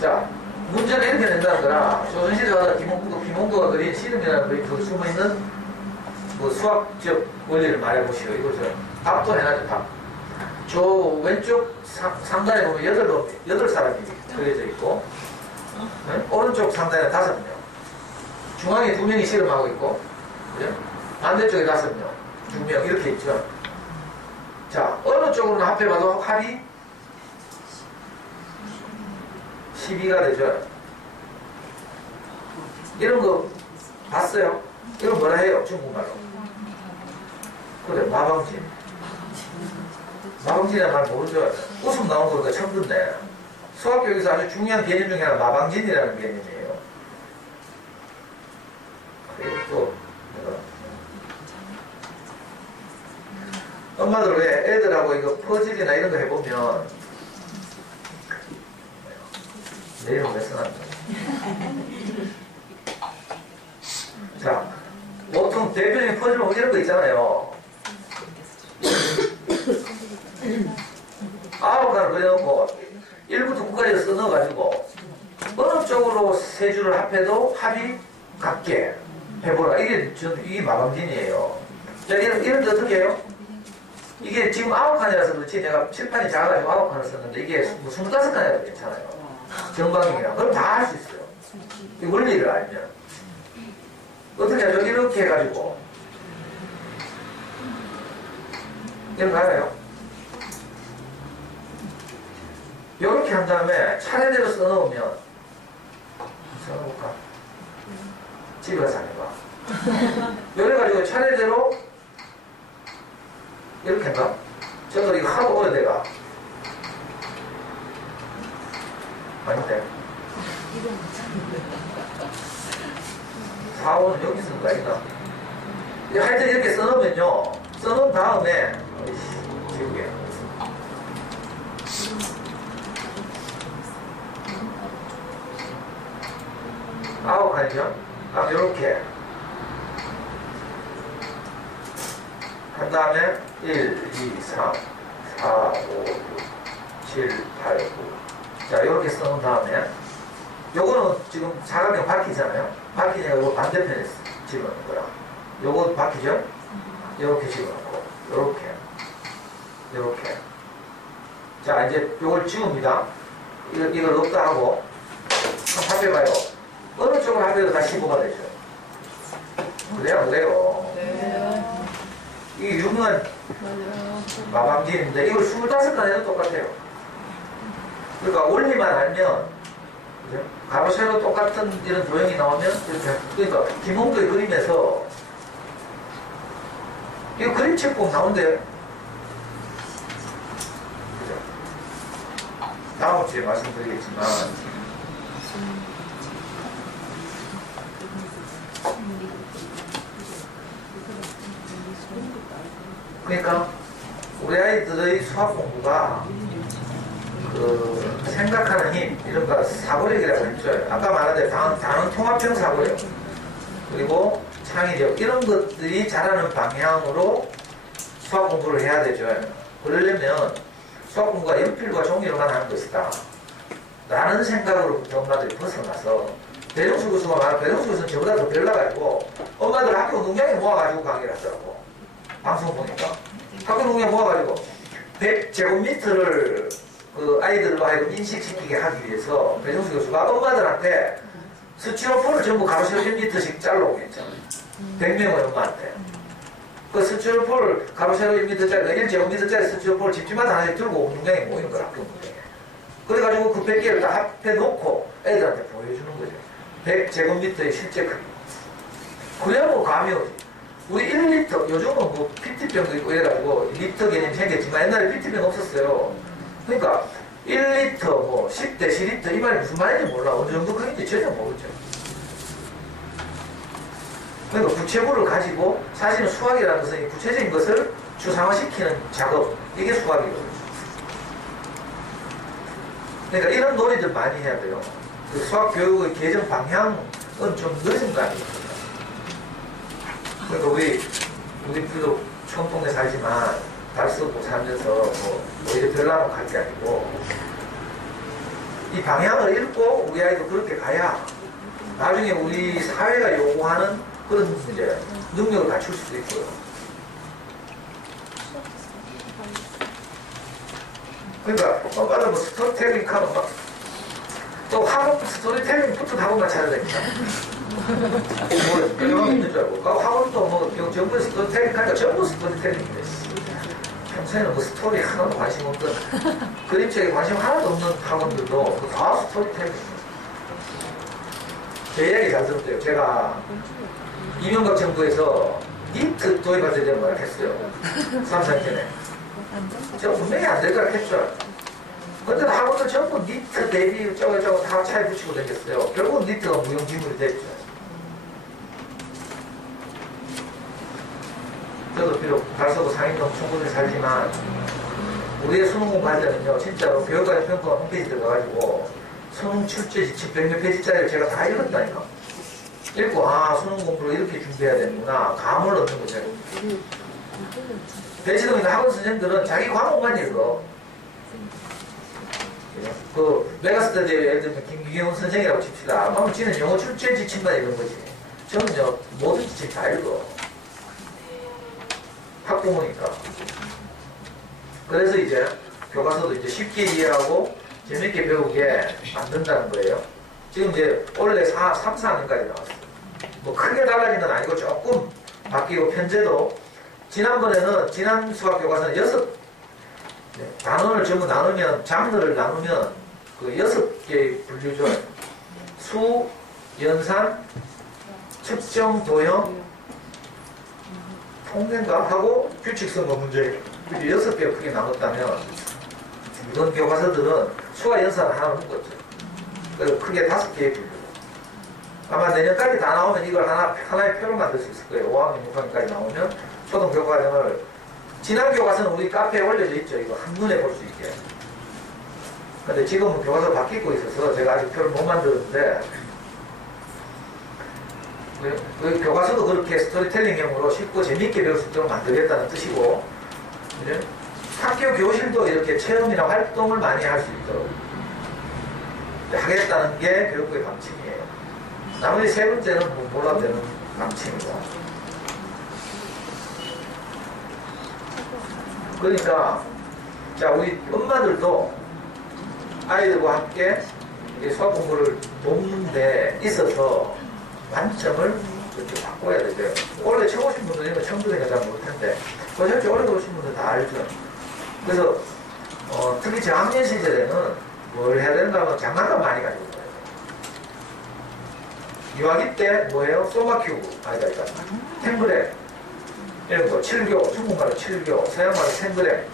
자, 문제를 이렇게 낸다는 거라 조선시대 와서 김홍도가 그린 씨름이라는 그림 속에 숨어있는 뭐 수학적 원리를 말해보시오. 이거죠. 답도 해놔죠, 답. 저 왼쪽 상단에 보면 8사람이 그려져 있고, 네? 오른쪽 상단에 5명. 중앙에 2명이 씨름하고 있고, 그죠? 반대쪽에 5명, 2명, 이렇게 있죠. 자, 어느 쪽으로는 합해봐도 합이 12가 되죠. 이런 거 봤어요? 이건 뭐라 해요? 중국말로. 그래, 마방진. 마방진이라는 말 모르죠? 웃음 나온 거니까 처음 듣네. 수학교육에서 아주 중요한 개념 중에 하나 마방진이라는 개념이에요. 그리고 또 엄마들 왜 애들하고 이거 퍼즐이나 이런 거 해보면 내 이름 왜 써놨죠? 자, 보통 대표적인 퍼즐 뭐 이런 거 있잖아요. 9칸을 그려놓고 1부터 9까지 써넣어가지고 어느 쪽으로 세 줄을 합해도 합이 같게 해보라. 이게 마방진이에요. 자, 이런데 어떻게 해요? 이게 지금 9칸이라서 그렇지 내가 칠판이 작아가지고 9칸을 썼는데 이게 25칸이라도 괜찮아요. 정방이랑. 그럼 다 할 수 있어요. 이 원리를 알면. 어떻게 하죠? 이렇게 해가지고 이런 거 알아요? 이렇게 한 다음에 차례대로 써놓으면 써놓을까? 집에 가서 안 해봐. 이래가지고 차례대로 이렇게 한가? 저도 이거 하도 오래돼가. 아닌데. 4, 5는 여기 쓰는 거 아닌가? 하여튼 이렇게 써놓으면요. 써놓은 다음에, 지우개. 아홉 칸이죠? 그럼 요렇게. 한 다음에 1, 2, 3, 4, 5, 6, 7, 8, 9. 자, 요렇게 써놓은 다음에 요거는 지금 사각형 바퀴잖아요. 바퀴니까 요거 반대편에 집어넣는 거야. 요거 바퀴죠? 요렇게 집어넣고 요렇게 자, 이제 요걸 지웁니다. 이걸 없다 하고 한번 합해봐요. 어느 쪽으로 합해도 다 15가 되죠. 그래요. 네. 이게 유명한 마방진인데 이걸 25칸 해도 똑같아요. 그러니까 원리만 알면, 그죠? 가로 세로 똑같은 이런 도형이 나오면 이렇게. 그러니까 김홍도의 그림에서 이거 그림책 꼭 나온대요. 그죠? 다음 주에 말씀드리겠지만 그러니까 우리 아이들의 수학 공부가 생각하는 힘, 이런 거 사고력이라고 했죠. 아까 말한 대로 단원 통합형 사고력, 그리고 창의력, 이런 것들이 자라는 방향으로 수학 공부를 해야 되죠. 그러려면 수학 공부가 연필과 종이로만 하는 것이다 라는 생각으로부터 엄마들이 벗어나서, 배정수 교수가 말한, 배정수 교수는 저보다 더 별나가지고 엄마들 학교 농장에 모아가지고 강의를 하더라고. 방송 보니까 학교 농장에 모아가지고 100제곱미터를 그 아이들로 하여금 인식시키게 하기 위해서 배정수 교수가 엄마들한테 스티로폼을 전부 가로 세로 1m씩 잘라오겠죠. 100명의 엄마한테. 그 스티로폼을 가로 세로 1m짜리, 1제곱미터짜리 스티로폼을 집집마다 하나씩 들고 농장에 모이는 거야, 학교 농장에. 그래가지고 그 100개를 다 합해놓고 애들한테 보여주는 거죠. 100제곱미터의 실제 크기. 그래야 뭐 감이 오지. 우리 1리터, 요즘은 뭐 PT병도 있고 이래가지고 리터 개념이 생겼지만 옛날에 PT병 없었어요. 그러니까 1리터, 뭐 10데시리터 이 말이 무슨 말인지 몰라. 어느 정도 크기인지 전혀 모르죠. 그러니까 부채물을 가지고 사실은 수학이라는 것은 이 구체적인 것을 추상화시키는 작업, 이게 수학이거든요. 그러니까 이런 논의들 많이 해야 돼요. 그 수학 교육의 개정 방향은 좀 늦은 거 아닙니까? 그러니까 우리 비록 처음 동네 살지만 달 쓰고 살면서 뭐 이제 별나무 갈 게 아니고 이 방향을 읽고 우리 아이도 그렇게 가야 나중에 우리 사회가 요구하는 그런 이제 능력을 갖출 수도 있고요. 그러니까 맞아 뭐 스토리텔링 하면 또 학원 스토리텔링부터 학원만 찾아야 됩니다. 뭐 그런 있는 줄 알고 학원도 뭐 전부 스토리텔링 하니까 전부 스토리텔링인데 평소에는 뭐 스토리 하나도 관심 없던 그림책에 관심 하나도 없는 학원들도 다 스토리텔링입니다. 제 이야기 잘 들었대요. 제가 이명박 정부에서 니트 도입할 때 말을 했어요. 3, 4년 전에. 제가 분명히 안 될 거라 했죠. 근데 학원들 전부 니트 대비 저거 다 차에 붙이고 다녔어요. 결국은 니트가 무용지물이 됐죠. 저도 비록 달서구 상인동 청구에 살지만 우리의 수능 공부하려면요 진짜로 교육과정 평가 홈페이지 들어가가지고 수능 출제 지침 100몇 페이지짜리를 제가 다 읽었다니까. 읽고 수능 공부를 이렇게 준비해야 되는구나 감을 얻는 거죠. 대체로 있는 학원 선생님들은 자기 과목만 읽어. 그 메가스터디 예를 들면 김기경 선생이라고 칩시다. 그럼 지는 영어 출제 지침만 읽은 거지. 저는요 모든 지침 다 읽어. 학부모니까. 그래서 이제 교과서도 이제 쉽게 이해하고 재밌게 배우게 만든다는 거예요. 지금 이제 원래 3, 4학년까지 나왔어요. 뭐 크게 달라진 건 아니고 조금 바뀌고 편제도 지난번에는 지난 수학 교과서는 6 단원을 전부 나누면 장르를 나누면 그 6개의 분류죠. 수, 연산, 측정, 도형, 통계인가 하고 규칙성과 문제 이렇게 6개가 크게 나눴다면 이런 교과서들은 수와 연산을 하나 묶었죠. 그래서 크게 5개의 분류. 아마 내년까지 다 나오면 이걸 하나의 표로 만들 수 있을 거예요. 5학년, 6학년까지 나오면 초등 교과정을 지난 교과서는 우리 카페에 올려져 있죠. 이거 한눈에 볼 수 있게. 근데 지금은 교과서 바뀌고 있어서 제가 아직 표를 못 만들었는데 그 교과서도 그렇게 스토리텔링형으로 쉽고 재밌게 배울 수 있도록 만들겠다는 뜻이고 이제 학교 교실도 이렇게 체험이나 활동을 많이 할 수 있도록 하겠다는 게 교육부의 방침이에요. 나머지 세 번째는 뭐 몰라도 되는 방침이고 그러니까 자 우리 엄마들도 아이들과 함께 수학 공부를 돕는 데 있어서 관점을 이렇게 바꿔야 되죠. 원래 처음 오신 분들은 청주생이 잘 모를 텐데 그렇게 오래 오신 분들 다 알죠. 그래서 특히 저학년 시절에는 뭘 해야 되는가 하면 장난감 많이 가지고 가요. 유아기 때 뭐예요? 소마큐브 아니다 탱그램 이런 거 7교 중국말로 7교 서양말로 탱그램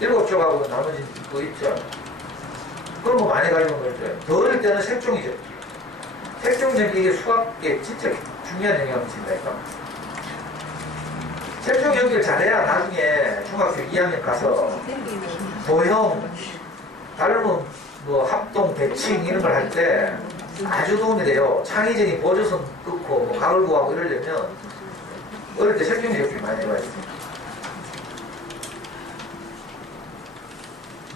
7쪽하고 나머지 그거 있죠. 그런 거 많이 가지고 놀죠. 더 어릴 때는 색종이죠. 색종전기 이게 수학에 진짜 중요한 영향을 미친다니까. 색종 연기를 잘해야 나중에 중학교 2학년 가서 도형, 닮은 뭐 합동, 대칭 이런 걸 할 때 아주 도움이 돼요. 창의적인 보조선 끊고 뭐 각을 구하고 이러려면 어릴 때 색종 연기 많이 해봐야 돼요.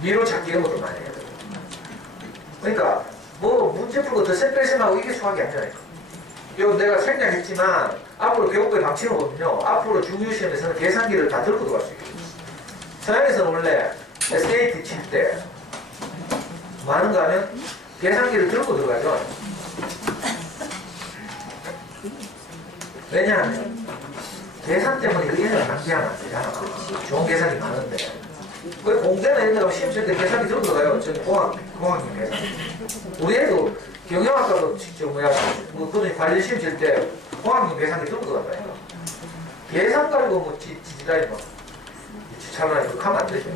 미로 찾기 이런 것도 많이 해야 돼요. 그러니까 뭐 문제 풀고 더 쌤뺄셈하고 이게 수학이 아니잖아요. 요 내가 생략했지만 앞으로 교육부의 방침을 보면요. 앞으로 중요시험에서는 계산기를 다 들고 들어갈 수 있어요. 서양에서는 원래 SAT 칠 때 많은가 하면 계산기를 들고 들어가죠. 왜냐하면 계산 때문에 그 예능을 낭비하면 안 되잖아. 좋은 계산이 많은데. 왜 공대나 이런 데 가면 시험 칠 때 계산기 들고 들어가요. 저는 공학님 계산. 우리 애도 경영학과도 직접 그런 관리 시험 칠 때 공학님 계산기 들고 들어간다니까. 계산 가지고 뭐 지지라니 뭐 지찰라니 그렇게 하면 안 되죠.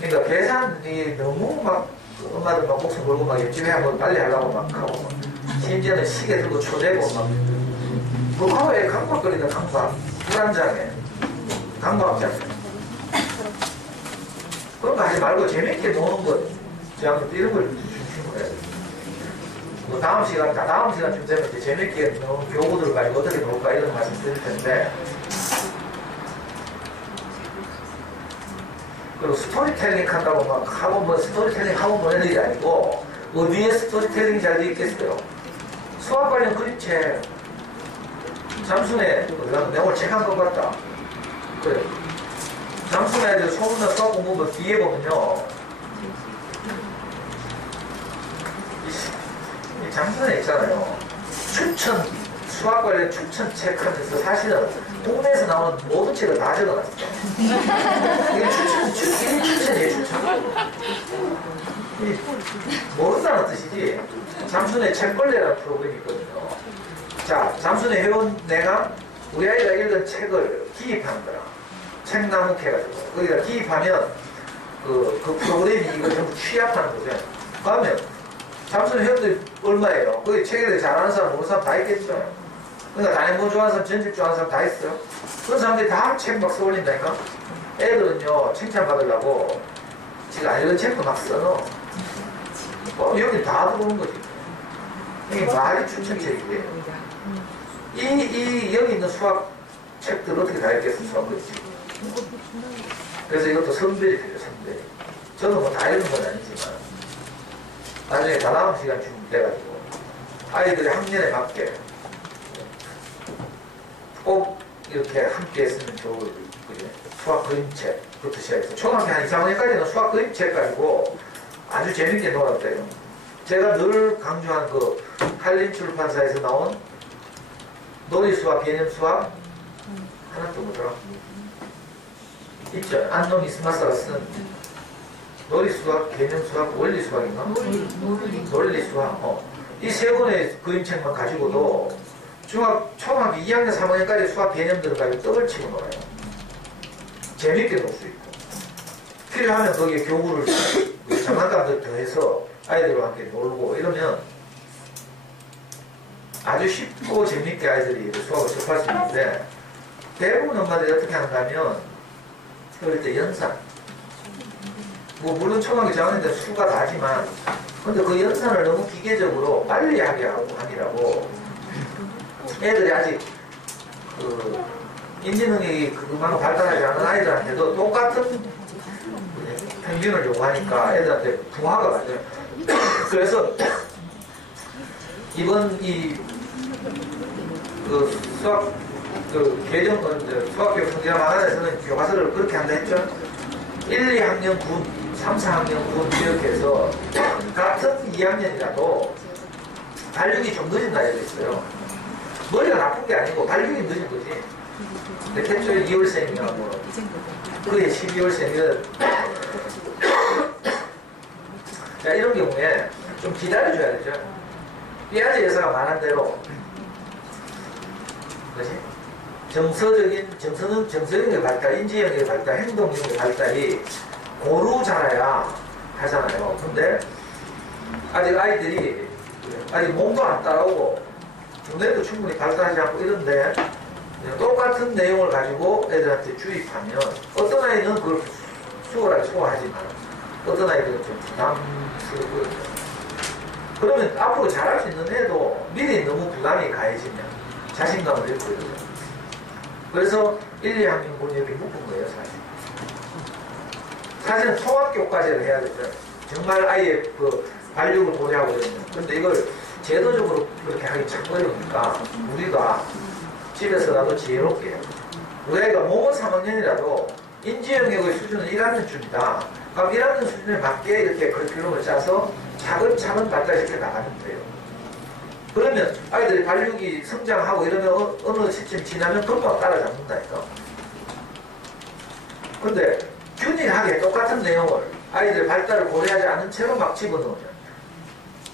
그러니까 계산이 너무 막 엄마들 막 목숨 걸고 막 열심히 하고 빨리 하려고 막 하고 심지어는 시계 들고 초대고 막 무하에 강박거리는 강박 불안장애 강박장애 그런 거 하지 말고 재밌게 노는 것 그냥 이런 걸 중심으로 해야 돼. 뭐 다음 시간쯤 되면 이제 재밌게 노는 교구들 가지고 어떻게 놀까 이런 말씀 드릴 텐데 그리고 스토리텔링 한다고 막 하고 뭐 스토리텔링 하고 보내는 게 아니고 어디에 스토리텔링이 잘 되어 있겠어요? 수학 관련 그림책 잠순에 내가 오늘 책 한 것 같다. 그래. 잠순에 애들 소문나 수학 공부부 뒤에 보면요. 이 잠순에 있잖아요. 추천 수학 관련 추천 책 하면서 사실은 국내에서 나오는 모든 책을 다 적어놨어요. 이게 추천이에요, 추천. 모른다는 뜻이지. 잠순의 책벌레라는 프로그램이 있거든요. 자, 잠순의 회원 내가 우리 아이가 읽은 책을 기입하는 거라. 책나무 캐가지고. 거기다 기입하면 그 프로그램이 이걸 전부 취합하는 거죠. 그러면 잠순의 회원들이 얼마예요? 거기 책에 대해 잘 아는 사람, 모르는 사람 다 있겠죠. 그러니까 단행본 좋아하는 사람, 전집 좋아하는 사람 다 있어요. 그런 사람들이 다 책 막 써올린다니까? 애들은요, 칭찬받으려고 지금 안 읽은 책도 막 써넣어. 여기 다 들어오는 거지. 이게 말이 추천책이에요. 여기 있는 수학 책들 어떻게 다 읽겠어, 수학 그렇지. 그래서 이것도 선별이 돼요, 선별. 저도 뭐 다 읽은 건 아니지만, 나중에 다다음 시간쯤 돼가지고, 아이들이 학년에 맞게 꼭 이렇게 함께 했으면 좋을, 그죠? 수학 그림책부터 시작해서, 초등학교 한 2, 3학년까지는 수학 그림책 가지고 아주 재밌게 놀았대요. 제가 늘 강조한 그 한림출판사에서 나온 놀이수학, 개념수학 하나 또 뭐더라? 있죠. 안노 미스마사가 쓴 놀이수학, 개념수학, 원리수학인가? 논리수학. 이 세 권의 그림책만 가지고도 초등학교 2학년, 3학년까지 수학 개념들을 가지고 떡을 치고 놀아요. 재밌게 놀 수 있고. 필요하면 거기에 교구를 장난감들 더해서 아이들과 함께 놀고 이러면 아주 쉽고 재밌게 아이들이 수학을 접할 수 있는데 대부분 엄마들이 어떻게 한다면 그럴 때 연산 뭐 물론 초등학교 저학년인데 수가 다지만 근데 그 연산을 너무 기계적으로 빨리 하게 하고 하느라고 애들이 아직 그 인지능력이 그만큼 발달하지 않은 아이들한테도 똑같은 평균을 요구하니까 애들한테 부하가 맞아요. 그래서 이번 수학 수학교육 성질화 방안에서는 교과서를 그렇게 한다 했죠. 1, 2학년 군, 3, 4학년 군 이렇게 해서 같은 2학년이라도 발육이 좀 늦은 나이가 있어요. 머리가 나쁜 게 아니고 발육이 늦은 거지. 대체로 2월생이나 뭐 그게 12월생이면 자 이런 경우에 좀 기다려줘야 되죠. 삐아지 여사가 말한 대로 뭐지? 정서적인 발달, 인지형의 발달, 행동형의 발달이 고루 자라야 하잖아요. 근데 아직 아이들이 아직 몸도 안 따라오고 두뇌도 충분히 발달하지 않고 이런데 똑같은 내용을 가지고 애들한테 주입하면 어떤 아이는 그걸 수월하게 소화하지만 어떤 아이들은 좀 부담스럽거든요. 그러면 앞으로 잘할 수 있는 애도 미리 너무 부담이 가해지면 자신감을 잃고 이러죠. 그래서 1, 2학년 군 여기 묶은 거예요, 사실. 사실은 통합교과제를 해야 되죠. 정말 아이의 그 발육을 고려하고 이러면. 근데 이걸 제도적으로 그렇게 하기 참 어려우니까 우리가 집에서라도 지혜롭게 우리 아이가 몸은 3학년이라도 인지 영역의 수준은 1학년쯤이다. 그럼 1학년 수준에 맞게 이렇게 커리큘럼을 짜서 차근차근 발달시켜 나가면 돼요. 그러면 아이들이 발육이 성장하고 이러면 어느 시점 지나면 금방 따라잡는다니까. 근데 균일하게 똑같은 내용을 아이들 발달을 고려하지 않은 채로 막 집어넣으면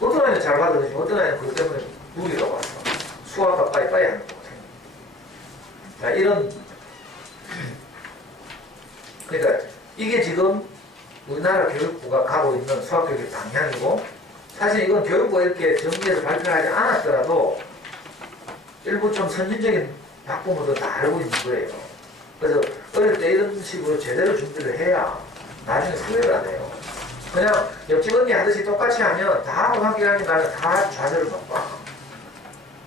어떤 아이는 잘 받아들이지만 어떤 아이는 그것 때문에 무리가 와서 수학과 빠이빠이 하는 거고. 자, 그러니까 이게 지금 우리나라 교육부가 가고 있는 수학교육의 방향이고, 사실 이건 교육부가 이렇게 정리해서 발표하지 않았더라도 일부 좀 선진적인 학부모도 다 알고 있는 거예요. 그래서 어릴 때 이런 식으로 제대로 준비를 해야 나중에 후회를 안 해요. 그냥 옆집 언니 하듯이 똑같이 하면 다 고등학교 가면 다 좌절을 받고.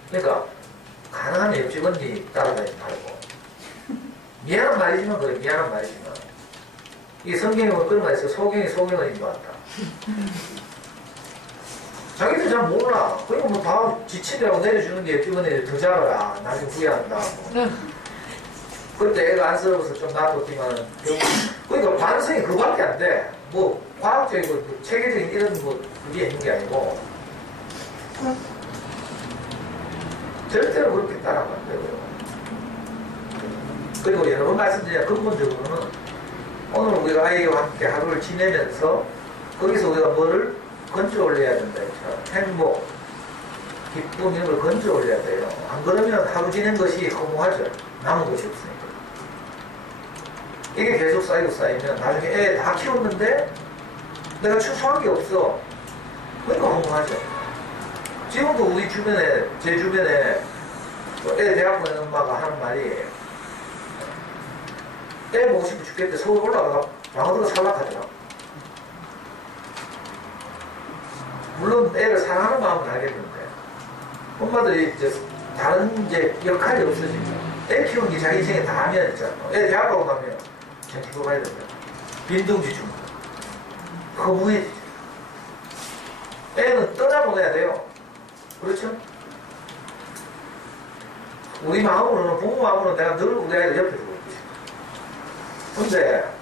그러니까 가능하면 옆집 언니 따라다니지 말고. 미안한 말이지만 그래, 미안한 말이지만. 이 성경에 보면 그런 말 있어. 소경이 소경을 인도한다. 자기도 잘 몰라. 그리고 뭐 다 지치려고 내려주는 게 옆집 언니 더 잘하라. 나중에 후회한다. 뭐. 그때 애가 안쓰러워서 좀 놔뒀지만, 그러니까 반성이 그거밖에 안 돼. 뭐, 과학적이고, 체계적인 이런 뭐, 그게 있는 게 아니고, 절대로 그렇게 따라가면 안 되고요. 그리고 여러 번 말씀드리자 근본적으로는, 오늘 우리가 아이와 함께 하루를 지내면서, 거기서 우리가 뭐를 건져 올려야 된다. 행복, 기쁨, 이런 걸 건져 올려야 돼요. 안 그러면 하루 지낸 것이 허무하죠. 남은 것이 없으니까. 이게 계속 쌓이면 나중에 애 다 키웠는데 내가 추수한 게 없어. 그러니까 허무하죠. 지금도 우리 주변에, 제 주변에 애 대학 보낸 엄마가 하는 말이, 애 보고 싶어 죽겠대. 서울 올라가가 방어도가 살락하더라. 물론 애를 사랑하는 마음은 알겠는데, 엄마들이 이제 다른 이제 역할이 없어지면, 애 키우는 게 자기 인생에 다 하면 있잖아. 애 대학 가고 나면 참 기도 가야 된다. 빈둥지 줍니다. 허무해지죠. 애는 떠나보내야 돼요. 그렇죠? 우리 마음으로는, 부모 마음으로는 내가 늘 우리 아이를 옆에 두고 있지. 근데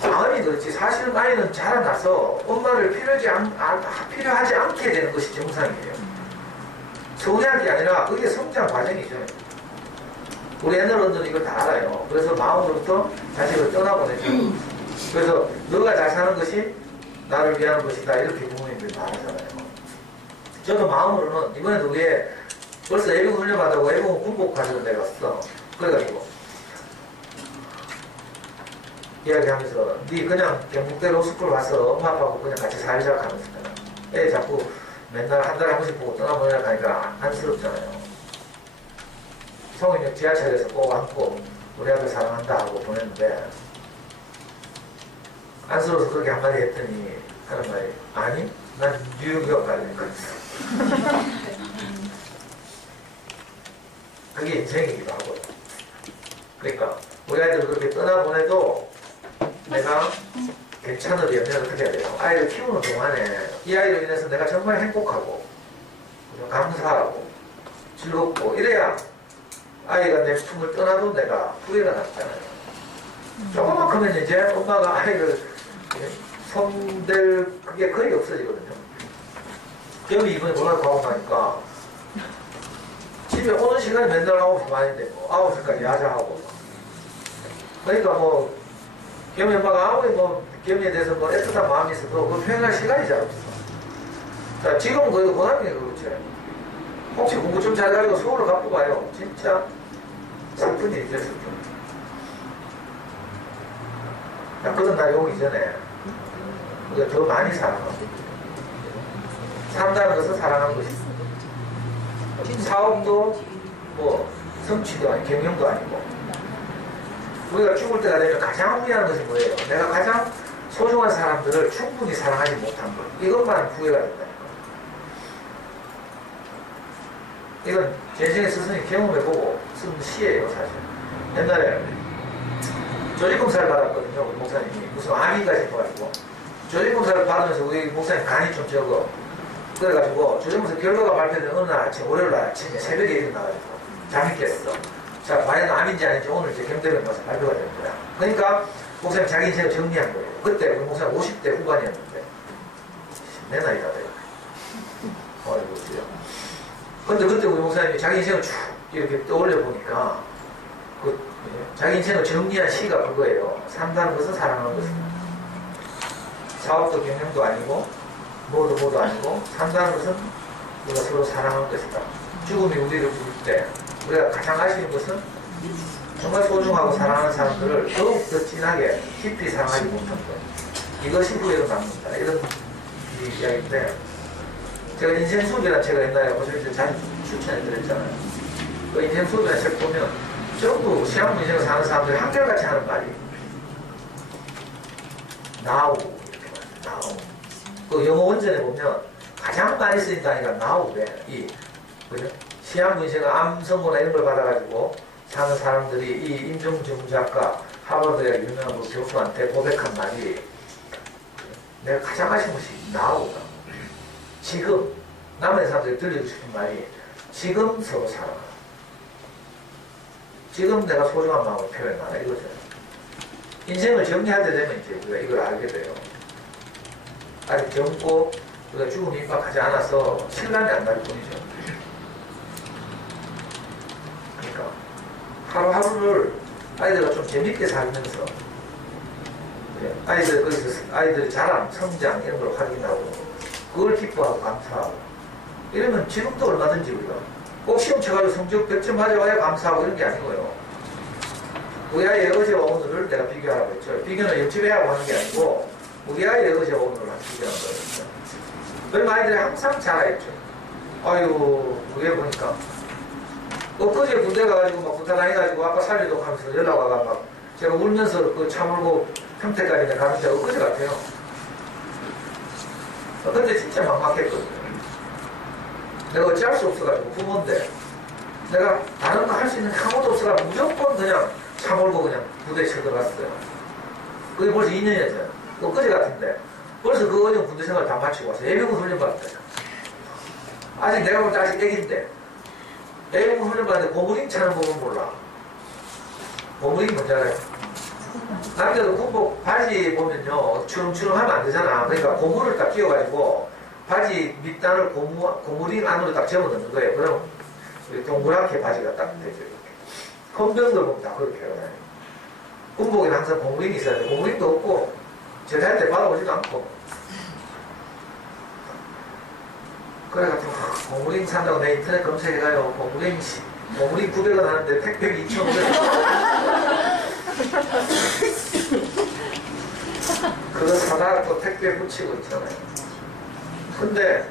마음이 그렇지. 사실은 아이는 자라나서 엄마를 필요하지 않게 되는 것이 정상이에요. 서운해한 게 아니라 그게 성장 과정이죠. 우리 애널원들은 이걸 다 알아요. 그래서 마음으로부터 자식을 떠나보내죠. 그래서 너가 잘 사는 것이 나를 위한 것이다. 이렇게 부모님들이 말하잖아요. 저도 마음으로는 이번에도 우리 벌써 외국 훈련받아고 외국 군복 과정을 내갔어. 그래가지고 이야기하면서 니 그냥 경북대 로스쿨 와서 엄마 아빠하고 그냥 같이 살자 하면서 애 자꾸 맨날 한 달에 한 번씩 보고 떠나보내려고 하니까 안쓰럽잖아요. 성인역 지하철에서 꼭 안고 우리 아들 사랑한다 하고 보냈는데, 안쓰러워서 그렇게 한마디 했더니 하는 말이, 아니 난 뉴욕 가는 거였어. 그게 인생이기도 하고요. 그러니까 우리 아이들 그렇게 떠나보내도 내가 괜찮으려면 어떻게 해야 돼요? 아이를 키우는 동안에 이 아이로 인해서 내가 정말 행복하고 감사하고 즐겁고 이래야 아이가 내 품을 떠나도 내가 후회가 났잖아요. 조금만 크면 이제 엄마가 아이를 손댈 그게 거의 없어지거든요. 여기 이번에 문화 가고 나니까 집에 오는 시간이 맨날 9시 반인데 뭐 9시까지 야자하고, 그러니까 뭐 겸이 엄마가 아무리 뭐 겸이에 대해서 뭐 애틋한 마음이 있어도 그 표현할 시간이 잘 없어. 자, 지금은 거의 고등학교 그렇지. 혹시 공부 좀 잘해가지고 서울을 갖고 가요. 진짜 슬픈 일이죠, 슬픈. 그런 날이 오기 전에 우리가 더 많이 사랑하고, 산다는 것은 사랑하는 것이고, 사업도 뭐 성취도 아니고 경영도 아니고, 우리가 죽을 때가 되면 가장 후회하는 것이 뭐예요? 내가 가장 소중한 사람들을 충분히 사랑하지 못한 것. 이것만 후회가 된다니까. 이건 제 인생의 스승이 경험해보고 쓴 시예요, 사실. 옛날에 조직검사를 받았거든요, 우리 목사님이. 무슨 암인가 싶어가지고. 조직검사를 받으면서 우리 목사님 간이 좀 적어. 그래가지고 조직검사 결과가 발표된 어느 날 아침, 월요일날 아침에 새벽에 일어나가지고 잠이 깼어. 자, 과연 암인지 아닌지 오늘 이제 경대병 가서 발표가 된 거야. 그러니까 목사님 자기 인생을 정리한 거예요. 그때 우리 목사님 50대 후반이었는데 내 나이다 내가. 어이구 그래요. 근데 그때 우리 목사님이 자기 인생을 쭉 이렇게 떠올려 보니까 자기 인생을 정리한 시가 그거예요. 산다는 것은 사랑하는 것이다. 사업도 경영도 아니고 뭐도 아니고 산다는 것은 우리가 서로 사랑하는 것이다. 죽음이 우리를 부를 때 우리가 가장 아쉬운 것은 정말 소중하고 사랑하는 사람들을 더욱 더 진하게 깊이 사랑하지 못한 거예요. 이것이 후회로 남는다. 이런 이야기인데, 제가 인생수업이라는 책을 옛날에 보시면 자주 추천해 드렸잖아요. 그 인생수업이라는 책 보면 전부 시험 인생을 사는 사람들이 한결같이 하는 말이 now 이렇게 말해요. now. 그 영어 원전에 보면 가장 많이 쓰인 단위가 now래. 그죠? 시험 인생을 암 선고나 이런 걸 받아가지고 사는 사람들이 이 임종중 작가 하버드의 유명한 그 교수한테 고백한 말이 내가 가장 하신 것이 now다. 지금 남의 사람들이 들리고 싶은 말이 지금 서로 살아가. 지금 내가 소중한 마음을 표현하라 이거죠. 인생을 정리하게 되면 이제 우리가 이걸 알게 돼요. 아직 젊고 우리가 죽음이 임박하지 않아서 실감이 안 날 뿐이죠. 그러니까 하루하루를 아이들과 좀 재밌게 살면서 아이들의 자랑, 성장 이런 걸 확인하고 그걸 기뻐하고 감사하고 이러면 지금도 얼마든지 우리가 꼭 시험 쳐가지고 성적 100점 맞아와야 감사하고 이런 게 아니고요. 우리 아이의 어제와 오늘을 내가 비교하라고 했죠. 비교는 옆집에 하고 하는 게 아니고 우리 아이의 어제와 오늘을 비교하는 거였죠. 얼마 아이들이 항상 자라했죠. 아유, 우리 애 보니까 엊그제 군대 가가지고 막 부탁 다녀가지고 아빠 살리도록 하면서 연락 와가 막 제가 울면서 그 차물고 평택까지 가는 데가 엊그제 같아요. 근데 진짜 막막했거든요. 내가 어찌할 수 없어가지고 부모인데 내가 다른 거 할 수 있는 게 아무도 없어가지고 무조건 그냥 차몰고 그냥 부대에 쳐들어갔어요. 그게 벌써 2년이었어요. 엊그제 같은데 벌써 그 어려운 군대 생활 다 마치고 와서 예비군 훈련 받았어요. 아직 내가 볼 때 아직 애기인데 예비군 훈련 받는데 고무링 차는 법은 몰라. 고무링 뭔지 알아요? 남자도 군복 바지 보면요 추렁추렁하면 안 되잖아. 그러니까 고무를 딱 끼워가지고 바지 밑단을 고무링 안으로 딱 접어넣는 거예요. 그럼 동그랗게 바지가 딱 되죠. 헌병들 보면 다 그렇게 해요. 군복에는 항상 고무링이 있어야 돼. 고무링도 없고 제대할 때 받아보지도 않고 그래가지고 고무링 산다고 내 인터넷 검색해가요. 고무링 900원 하는데 택배비 2,500원 그거 사다가 또 택배 붙이고 있잖아요. 근데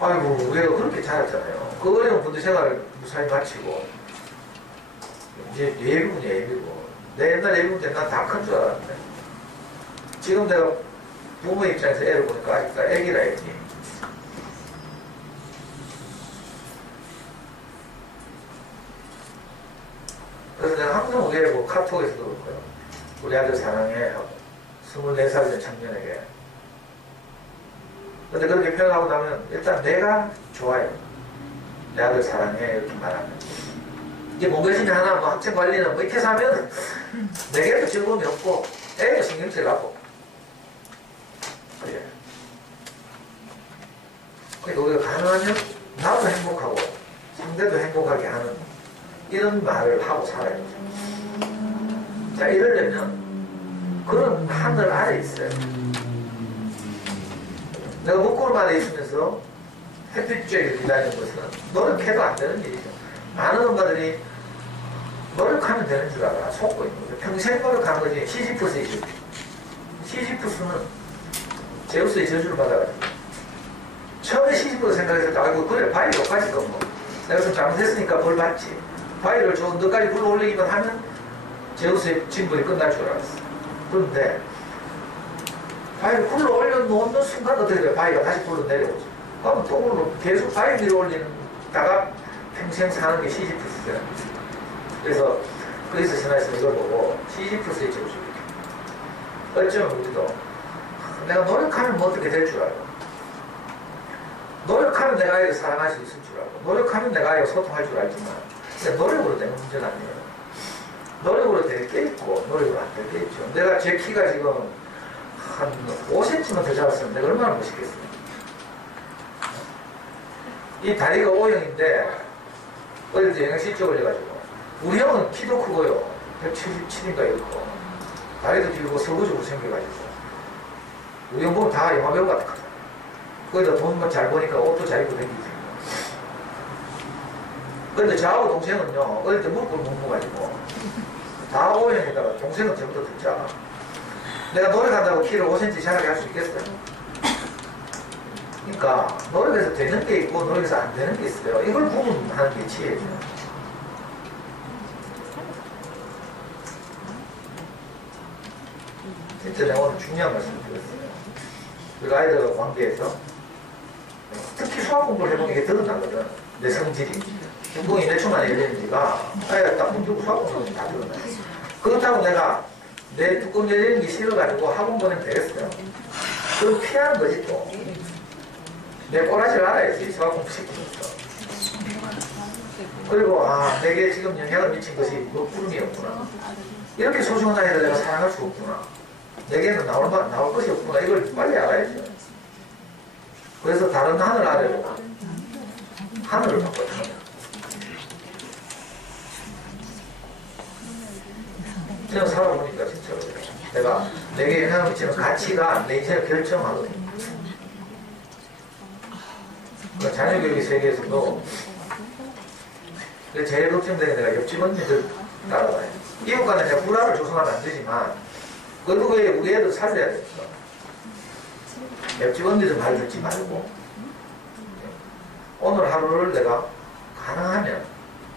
아이고 우리가 그렇게 자랐잖아요. 그 어려운 군대 생활을 무사히 마치고 이제 예비군이야 예비군. 내 옛날 예비군 때 난 다 큰 줄 알았는데 지금 내가 부모 입장에서 애를 보니까 아직도 애기라 애기. 그래서 내가 항상 우리 애 뭐 카톡에서도 그렇고요. 우리 아들 사랑해 하고 24살 된 청년에게. 근데 그렇게 표현하고 나면 일단 내가 좋아요. 내 아들 사랑해 이렇게 말하면 이제 몸개심이 하나 뭐 학생 관리는 뭐 이렇게 해서 하면 내게도 즐거움이 없고 애도 신경질 나고 그래. 그러니까 우리가 가능하면 나도 행복하고 상대도 행복하게 하는 이런 말을 하고 살아야죠. 자, 이러려면 그런 하늘 아래 있어요. 내가 목구름 아래 있으면서 햇빛 쬐게 기다리는 것은 노력해도 안 되는 일이죠. 많은 엄마들이 노력하면 되는 줄 알아. 속고 있는 거죠. 평생 노력하는 거지. 시지프스의 저주. 시지프스는 제우스의 저주를 받아가지고 처음에 시지프스 생각했을 때 아이고 그래 바위 여기까지 거 뭐. 내가 좀 잘못했으니까 벌 받지. 바위를 좀 너까지 불러 올리기만 하면 제우스의 징벌이 끝날 줄 알았어. 그런데 바위를 굴러 올려놓는 순간 어떻게 돼요? 바위가 다시 굴러 내려오죠. 그러면 또 굴러 계속 바위 밀어 올리다가 평생 사는 게 시지프스잖아요. 그래서 그리스 신화에서 이걸 보고 시지프스의 저주. 어쩌면 우리도 내가 노력하면 뭐 어떻게 될 줄 알고 노력하면 내가 아이를 사랑할 수 있을 줄 알고 노력하면 내가 아이와 소통할 줄 알지만 근데 노력으로 되는 문제는 아니에요. 노력으로 될 게 있고 노력으로 안 될 게 있죠. 내가 제 키가 지금 한 5cm만 더 자랐으면 내가 얼마나 멋있겠어요. 이 다리가 O형인데 어릴 때 영양실조 걸려가지고 우리 형은 키도 크고요 177인가 이렇고 다리도 길고 서구적으로 생겨가지고 우리 형 보면 다 영화배우 같거든. 거기다 돈 잘 버니까 옷도 잘 입고 다니지. 그런데 저하고 동생은요 어릴 때 무릎을 못 먹어가지고 다 O형에다가 동생은 전부 다 듣자. 내가 노력한다고 키를 5cm 자라게 할 수 있겠어요? 그러니까 노력해서 되는 게 있고 노력해서 안 되는 게 있어요. 이걸 구분하는 게 지혜죠. 진짜 내가 오늘 중요한 말씀을 드렸어요. 우리가 아이들과 관계에서 특히 수학 공부를 해보는 게 드러나거든. 내 성질이. 중공이 몇 초만에 열리는지가 아이가 딱 문두고 수학 공부는 다 드러나요. 그렇다고 내가 내 뚜껑 열리는 게 싫어가지고 학원 보내면 되겠어요. 그걸 피하는 거지 또. 내 꼬라지를 알아야지 수학 공부 시키면서. 그리고 내게 지금 영향을 미친 것이 뭐 구름이었구나. 이렇게 소중한 아이를 내가 사랑할 수 없구나. 내게는 나올 것이 없구나. 이걸 빨리 알아야죠. 그래서 다른 하늘 아래로 하늘을 바꿨다. 저는 살아보니까 진짜 그래요. 내가 내게 영향을 미치는 가치가 내 인생을 결정하거든요. 그러니까 자녀교육의 세계에서도 제일 걱정되는 내가 옆집 언니들 따라가요. 이웃 간에 내가 불화를 조성하면 안 되지만 그래도 왜 우리 애들 살려야 됩니까? 옆집 언니들 말 듣지 말고 오늘 하루를 내가 가능하면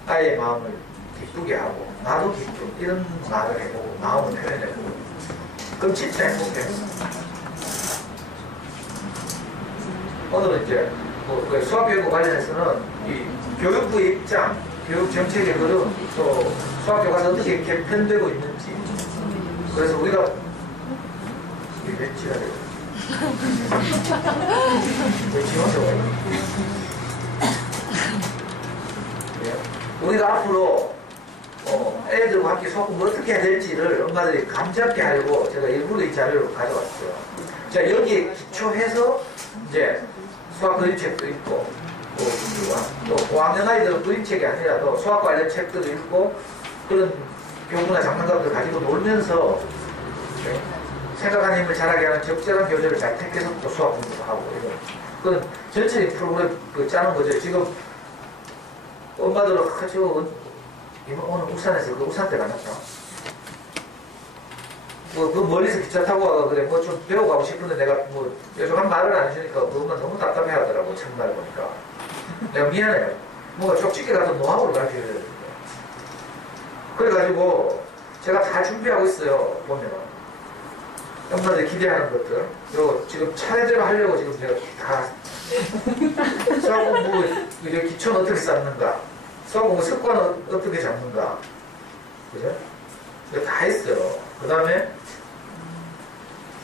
아이의 마음을 기쁘게 하고 나도 기쁨 이런 말을 해보고 마음을 표현해보고 그럼 진짜 행복해요. 오늘은 이제 뭐 수학교육과 관련해서는 이 교육부의 입장, 교육정책의 흐름, 또 수학교과가 어떻게 개편되고 있는지 그래서 우리가 이게 몇 돼요? 왜 지원서가 우리가 앞으로 애들과 함께 수학 공부 어떻게 해야 될지를 엄마들이 감잡게 하려고 제가 일부러 이 자료를 가져왔어요. 자, 여기에 기초해서 이제 수학 그림책도 있고 또 5학년 아이들은 그림책이 아니라도 수학 관련 책들도 읽고 그런 교구나 장난감들 가지고 놀면서 생각하는 힘을 자라게 하는 적절한 교재를 잘 택해서 또 수학 공부도 하고 이런 그건 전체적인 프로그램 짜는 거죠. 지금 엄마들은 오늘 울산에서 그 울산 때 만났다. 그 멀리서 기차 타고 와가 그래 뭐 좀 배워가고 싶은데 내가 뭐 요즘 말을 안 해주니까 그 엄마 너무 답답해 하더라고 첫날 보니까. 내가 미안해요. 뭔가 쪽집게 가서 노하우를 가르쳐줘야 되는데. 그래가지고 제가 다 준비하고 있어요. 보면 엄마들이 기대하는 것들. 그리고 지금 차례대로 하려고 지금 제가 다 수학 공부 기초는 어떻게 쌓는가, 수학 공부 습관은 어떻게 잡는가, 그죠? 이거 다 했어요. 그 다음에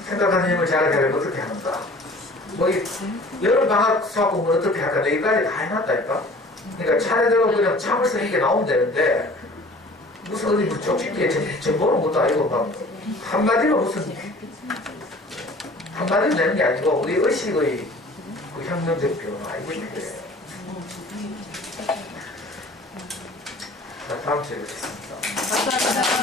생각하는 힘을 자라게 하려면 어떻게 하는가. 뭐 여름방학 수학 공부는 어떻게 할까 여기까지 다 해놨다니까. 그러니까 차례대로 그냥 참을성 있게 나오면 되는데 무슨 어디 뭐 쪽집기에 전보는 것도 아니고 막 한마디로 무슨 한마디로 내는 게 아니고 우리 의식의 그 혁명적 변화 이게 필요해요. 자, 다음 주에 뵙겠습니다. 감사합니다.